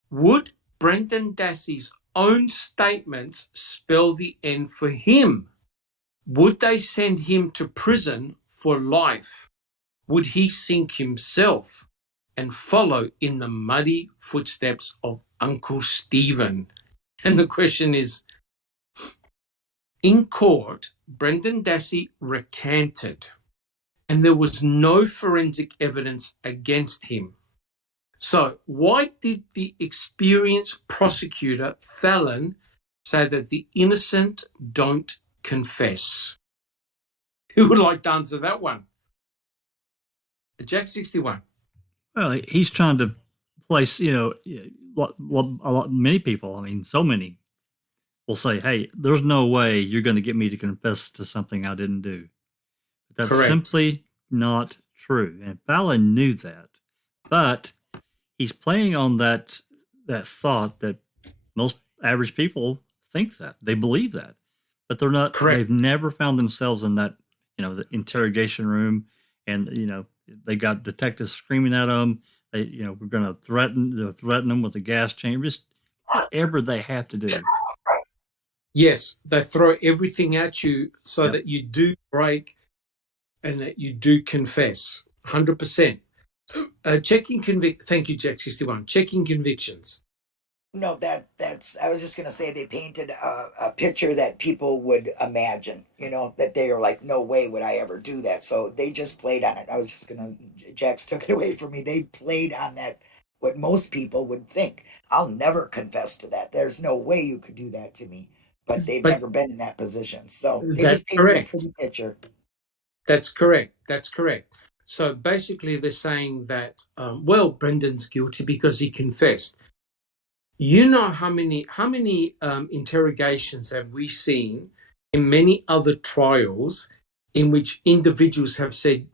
would Brendan Dassey's own statements spell the end for him? Would they send him to prison for life? Would he sink himself and follow in the muddy footsteps of Uncle Stephen? And the question is, in court, Brendan Dassey recanted, and there was no forensic evidence against him. So why did the experienced prosecutor, Fallon, say that the innocent don't confess. Who would like to answer that one? Jack 61. Well, he's trying to place, many people, I mean, so many will say, hey, there's no way you're going to get me to confess to something I didn't do. That's Correct. simply not true. And Fallon knew that. But he's playing on that thought that most average people think that. They believe that. But they're not, Correct. They've never found themselves in that, the interrogation room, and, they got detectives screaming at them. They, we're going to threaten them with a gas chamber, just whatever they have to do. Yes, they throw everything at you so Yep. that you do break and that you do confess. 100%. Thank you, Jack 61. Checking convictions. No, that's. I was just gonna say they painted a picture that people would imagine. That they are like, no way would I ever do that. So they just played on it. I was just gonna. Jax took it away from me. They played on that. What most people would think. I'll never confess to that. There's no way you could do that to me. But they've never been in that position. So they That's just painted correct. a pretty picture. That's correct. So basically, they're saying that, Brendan's guilty because he confessed. You know how many interrogations have we seen in many other trials in which individuals have said,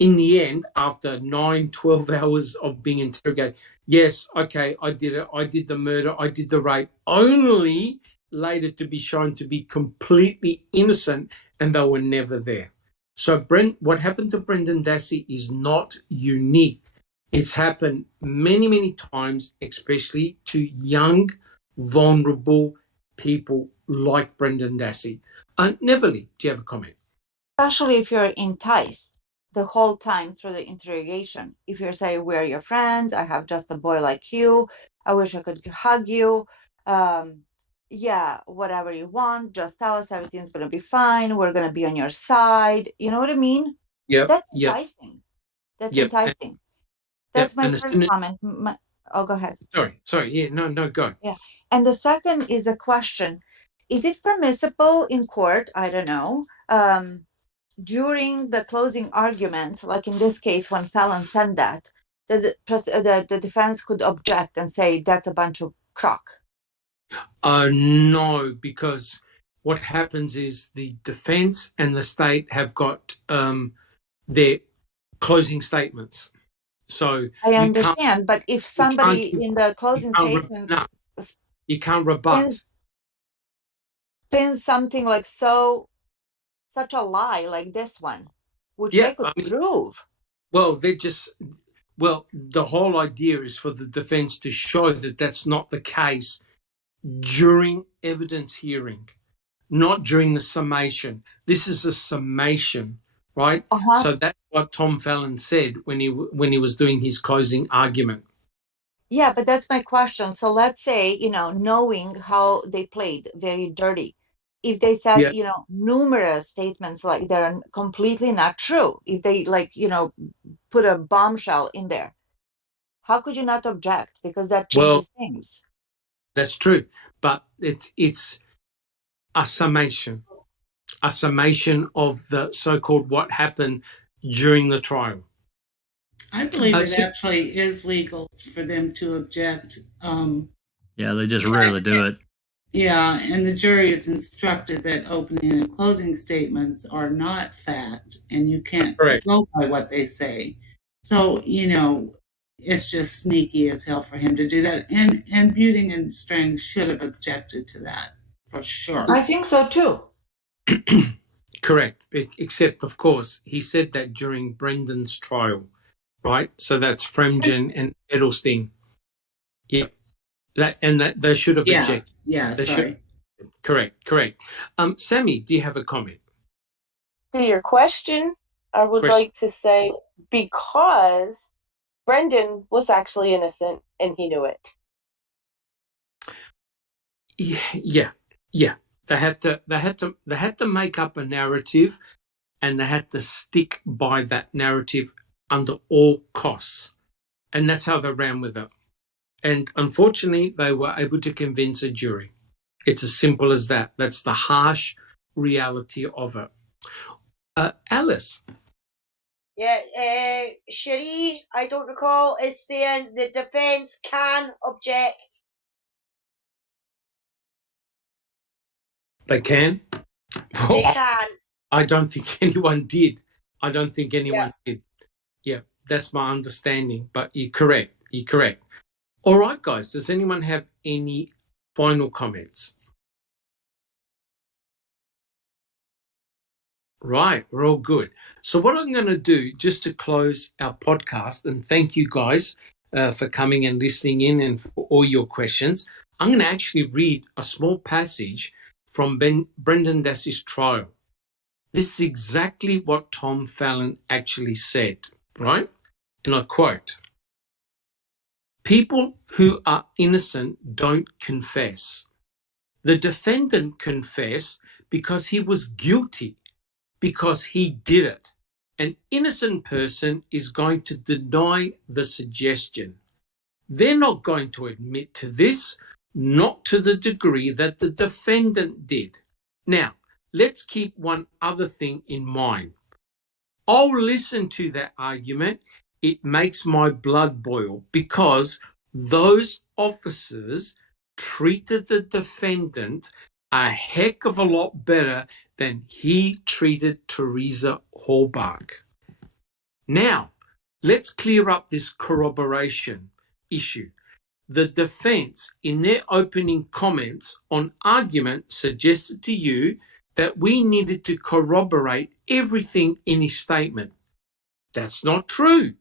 in the end, after 9, 12 hours of being interrogated, yes, okay, I did it. I did the murder. I did the rape, only later to be shown to be completely innocent, and they were never there. So what happened to Brendan Dassey is not unique. It's happened many, many times, especially to young, vulnerable people like Brendan Dassey. Neverly, do you have a comment? Especially if you're enticed the whole time through the interrogation. If you're saying, we're your friends, I have just a boy like you, I wish I could hug you. Yeah, whatever you want, just tell us everything's going to be fine. We're going to be on your side. You know what I mean? Yep. That's enticing. That's enticing. That's my first comment. Go ahead. Sorry. Yeah, no, go. Yeah. And the second is a question. Is it permissible in court? I don't know. During the closing argument, like in this case, when Fallon said that, the defense could object and say that's a bunch of crock. No, because what happens is the defense and the state have got their closing statements. So I understand, but if somebody in the closing statement you can't rebut. Spins something like such a lie like this one, which they could prove. Well, the whole idea is for the defense to show that that's not the case during evidence hearing, not during the summation. This is a summation, right? So that's what Tom Fallon said when he was doing his closing argument. Yeah, but that's my question. So let's say, knowing how they played very dirty, if they said, numerous statements like they're completely not true, if they put a bombshell in there, how could you not object? Because that changes things. That's true, but it's a summation of the so-called what happened during the trial. I believe it actually is legal for them to object. Yeah, they just rarely do it. Yeah, and the jury is instructed that opening and closing statements are not fact, and you can't go by what they say. So, it's just sneaky as hell for him to do that. And Buting and Strang should have objected to that, for sure. I think so, too. Correct. Except, of course, he said that during Brendan's trial, right? So that's Fremgen and Edelstein. Yep. That they should have objected. Yeah, sorry. Correct. Sammy, do you have a comment? To your question, I would like to say because Brendan was actually innocent and he knew it. Yeah. They had to make up a narrative, and they had to stick by that narrative under all costs, and that's how they ran with it. And unfortunately, they were able to convince a jury. It's as simple as that. That's the harsh reality of it. Alice. Yeah, Cherie, I don't recall, is saying the defence can object. They can? They can. I don't think anyone did. I don't think anyone Yeah. did. Yeah, that's my understanding. But you're correct. You're correct. All right, guys. Does anyone have any final comments? Right, we're all good. So what I'm going to do, just to close our podcast, and thank you guys for coming and listening in and for all your questions, I'm going to actually read a small passage from Brendan Dassey's trial. This is exactly what Tom Fallon actually said, right? And I quote, "People who are innocent don't confess. The defendant confessed because he was guilty, because he did it. An innocent person is going to deny the suggestion. They're not going to admit to this, not to the degree that the defendant did. Now, let's keep one other thing in mind. I'll listen to that argument. It makes my blood boil because those officers treated the defendant a heck of a lot better than he treated Teresa Hallbach. Now, let's clear up this corroboration issue. The defense, in their opening comments on argument, suggested to you that we needed to corroborate everything in his statement. That's not true.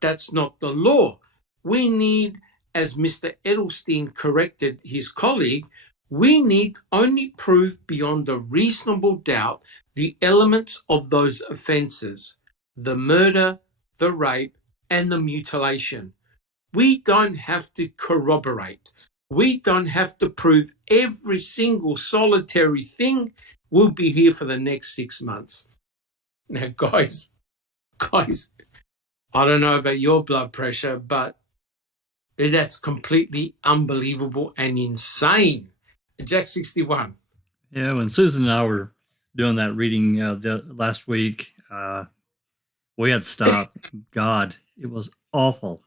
That's not the law. We need, as Mr. Edelstein corrected his colleague, we need only proof beyond a reasonable doubt the elements of those offences, the murder, the rape, and the mutilation. We don't have to corroborate. We don't have to prove every single solitary thing. We'll be here for the next 6 months. Now, guys, I don't know about your blood pressure, but that's completely unbelievable and insane. Jack 61. Yeah, when Susan and I were doing that reading last week, we had to stop. God, it was awful.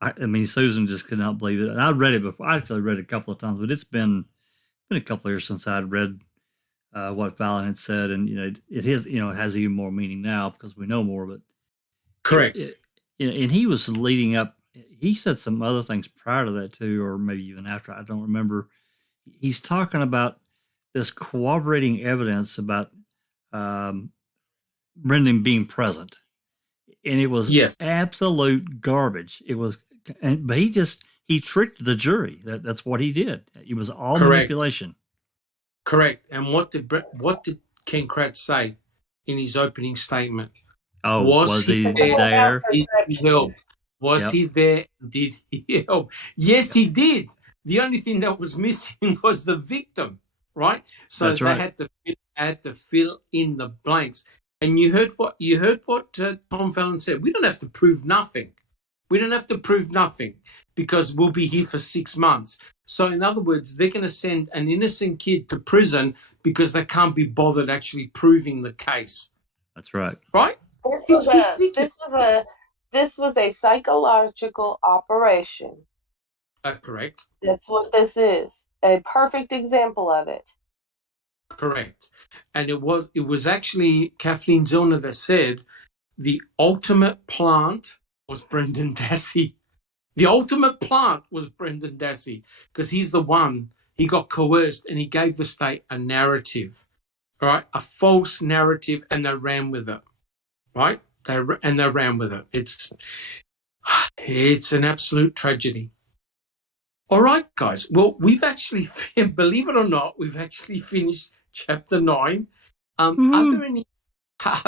I mean, Susan just could not believe it. And I'd read it before. I actually read it a couple of times, but it's been a couple of years since I'd read what Fallon had said, and it has even more meaning now because we know more. But correct. And he was leading up. He said some other things prior to that too, or maybe even after. I don't remember. He's talking about this corroborating evidence about Brendan being present, and it was absolute garbage. It was, but he tricked the jury. That's what he did. It was all manipulation. Correct. And what did Ken Kratz say in his opening statement? Oh, was he there? Did he help? Was he there? Did he help? Yes, he did. The only thing that was missing was the victim, right? So That's right. had to fill in the blanks. And you heard what Tom Fallon said. We don't have to prove nothing. We don't have to prove nothing because we'll be here for 6 months. So in other words, they're going to send an innocent kid to prison because they can't be bothered actually proving the case. That's right. Right? This was a psychological operation. Correct. That's what this is. A perfect example of it. Correct. And it was actually Kathleen Zellner that said the ultimate plant was Brendan Dassey. The ultimate plant was Brendan Dassey because he's the one, he got coerced and he gave the state a narrative, right? A false narrative, and they ran with it, right? They ran with it. It's an absolute tragedy. All right, guys. Well, we've actually, believe it or not, we've actually finished chapter 9. Are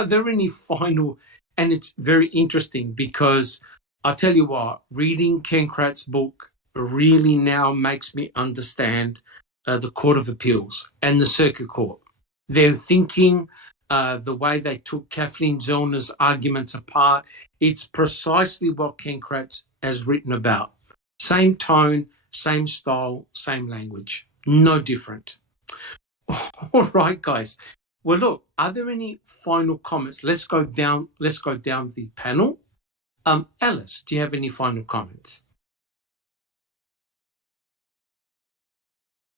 there any final? And it's very interesting because I tell you what, reading Ken Kratz's book really now makes me understand the Court of Appeals and the Circuit Court. Their thinking, the way they took Kathleen Zellner's arguments apart, it's precisely what Ken Kratz has written about. Same tone, same style, same language. No different. All right, guys. Well, look, are there any final comments? Let's go down the panel. Alice, do you have any final comments?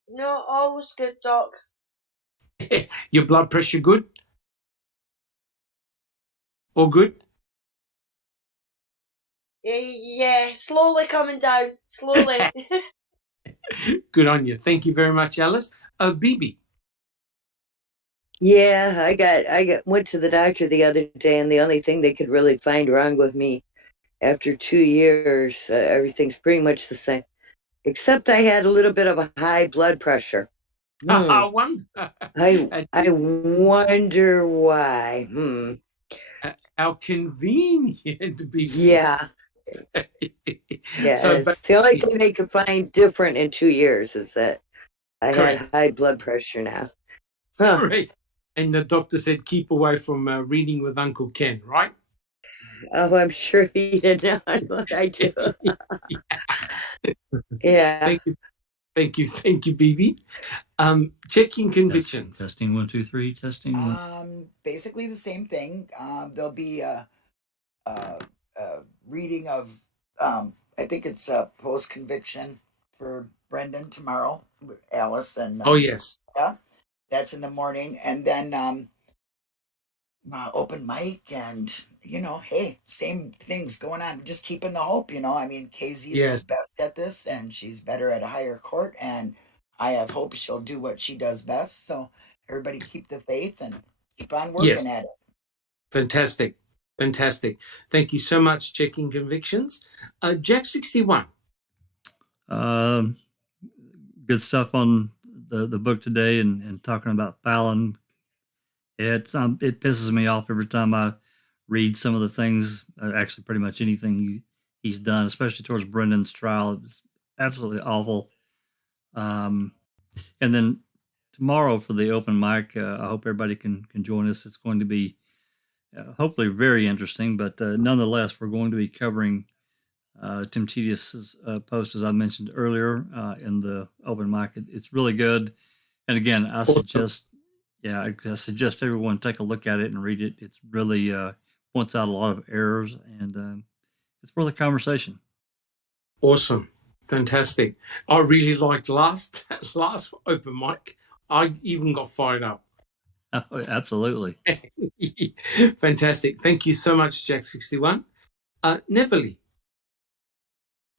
No, always good, Doc. Your blood pressure good? All good? Yeah, slowly coming down. Slowly. Good on you. Thank you very much, Alice. Bibi. Yeah, I went to the doctor the other day, and the only thing they could really find wrong with me after 2 years, everything's pretty much the same, except I had a little bit of a high blood pressure. I wonder. I wonder why. How convenient, Bibi. Yeah. Yeah, So, it's the only thing they could find different in 2 years is that I correct. had high blood pressure now. Correct. And the doctor said, keep away from reading with Uncle Ken, right? Oh, I'm sure he did not what I do. Yeah. Thank you, Bibi. Checking convictions. Testing 1, 2, 3. Testing. Basically the same thing. There'll be a reading of I think it's a post conviction for Brendan tomorrow, Alice and Oh yes. Yeah, that's in the morning, and then open mic, and hey, same things going on. Just keeping the hope. I mean, KZ is the best at this, and she's better at a higher court, and I have hope she'll do what she does best. So everybody keep the faith and keep on working at it. Fantastic. Thank you so much, Checking Convictions. Jack 61. Good stuff on the book today, and talking about Fallon. It pisses me off every time I read some of the things, actually pretty much anything he's done, especially towards Brendan's trial. It's absolutely awful. And then tomorrow for the open mic, I hope everybody can join us. It's going to be hopefully very interesting, but nonetheless, we're going to be covering Tim Tedious' post, as I mentioned earlier, in the open mic. It's really good. And again, I suggest everyone take a look at it and read it. It's really points out a lot of errors, and it's worth a conversation. Awesome. Fantastic. I really liked last open mic. I even got fired up. Oh, absolutely. Fantastic. Thank you so much, Jack 61. Neverly.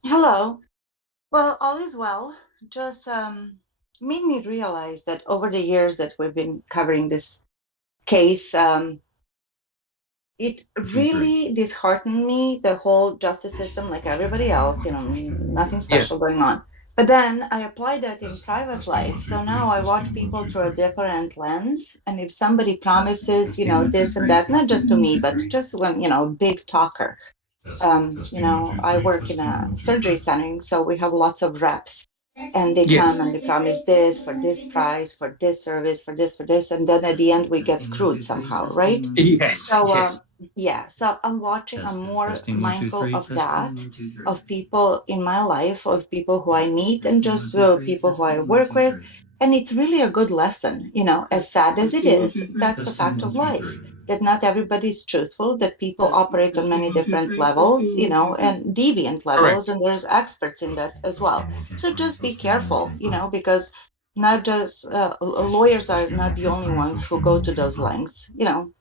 Hello. Well, all is well. Just made me realize that over the years that we've been covering this case, it really disheartened me, the whole justice system, like everybody else, nothing special going on. But then I applied that in private life. So now I watch people through a different lens. And if somebody promises, this and that, not just to me, but just when, big talker. I work in a surgery center, so we have lots of reps. And they come and they promise this for this price, for this service, for this. And then at the end, we get screwed somehow, right? Yes. So I'm more mindful of that, of people in my life, of people who I meet, and just people who I work with. And it's really a good lesson, as sad as it is, that's the fact of life, that not everybody is truthful, that people operate on many different levels, and deviant levels, and there's experts in that as well. So just be careful, because not just lawyers are not the only ones who go to those lengths.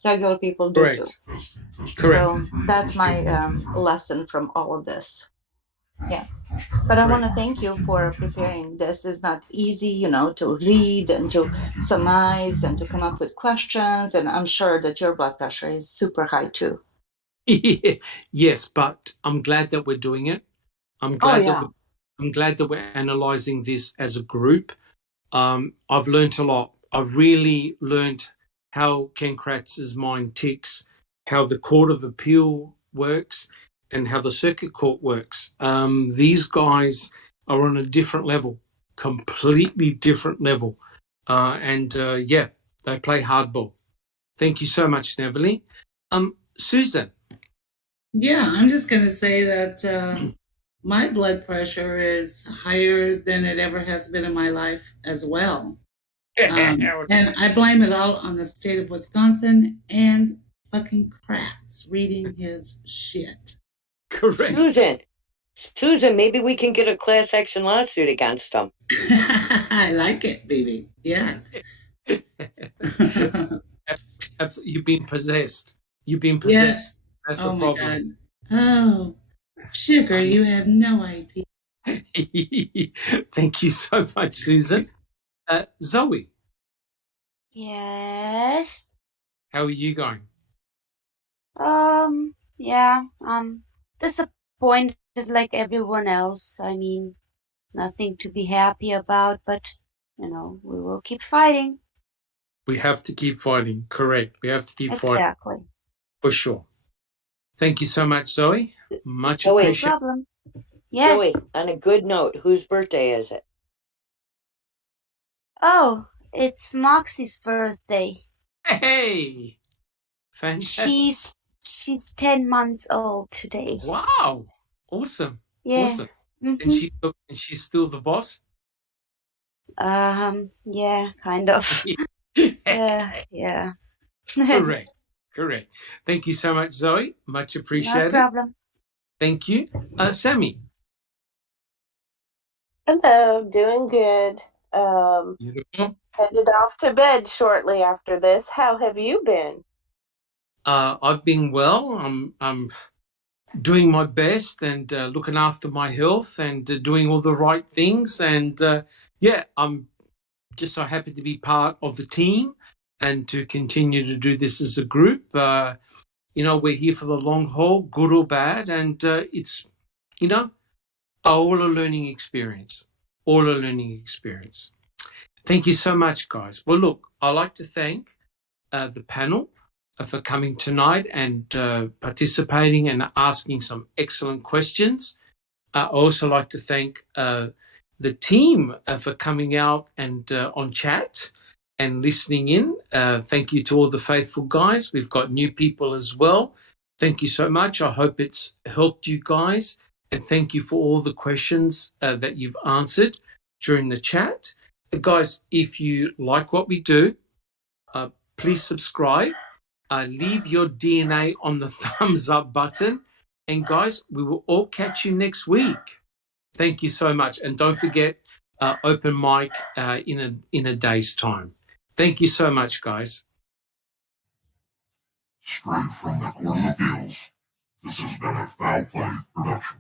Regular people do too. Correct. So that's my lesson from all of this. Yeah. But I want to thank you for preparing this. It's not easy, to read and to surmise and to come up with questions. And I'm sure that your blood pressure is super high too. Yes, but I'm glad that we're doing it. I'm glad that we're analyzing this as a group. I've learned a lot. I've really learned how Ken Kratz's mind ticks, how the Court of Appeal works, and how the circuit court works. These guys are on a different level, completely different level. They play hardball. Thank you so much, Neverly. Susan. Yeah, I'm just going to say that My blood pressure is higher than it ever has been in my life as well. And I blame it all on the state of Wisconsin and fucking Kratz reading his shit. Correct. Susan, maybe we can get a class action lawsuit against them. I like it, baby. Yeah. Absolutely. You've been possessed. You've been possessed. Yes. That's Oh the my problem. God. Oh, sugar, you have no idea. Thank you so much, Susan. Zoe, Yes. how are you going? Yeah, I'm disappointed like everyone else. I mean, nothing to be happy about, but, we will keep fighting. We have to keep fighting. Correct. We have to keep fighting. Exactly. For sure. Thank you so much, Zoe. Much Zoe. No appreciated. problem. Yes. Joey, on a good note, whose birthday is it? Oh, it's Moxie's birthday. Hey, fantastic. She's 10 months old today. Wow. Awesome. Yeah. Awesome. Mm-hmm. And she's still the boss? Yeah, kind of. Yeah. Correct. Correct. Thank you so much, Zoe. Much No appreciated. problem. Thank you. Sammy. Hello, doing good. Beautiful. Headed off to bed shortly after this. How have you been? I've been well. I'm doing my best and looking after my health and doing all the right things. And yeah, I'm just so happy to be part of the team and to continue to do this as a group. We're here for the long haul, good or bad, and it's, all a learning experience. All a learning experience. Thank you so much, guys. Well, look, I'd like to thank the panel for coming tonight and participating and asking some excellent questions. I also like to thank the team for coming out and on chat and listening in. Thank you to all the faithful guys. We've got new people as well. Thank you so much. I hope it's helped you guys. And thank you for all the questions that you've answered during the chat. Guys, if you like what we do, please subscribe. Leave your DNA on the thumbs up button. And guys, we will all catch you next week. Thank you so much. And don't forget, open mic in a day's time. Thank you so much, guys. Straight from the Court of Appeals, this has been a Foul Play production.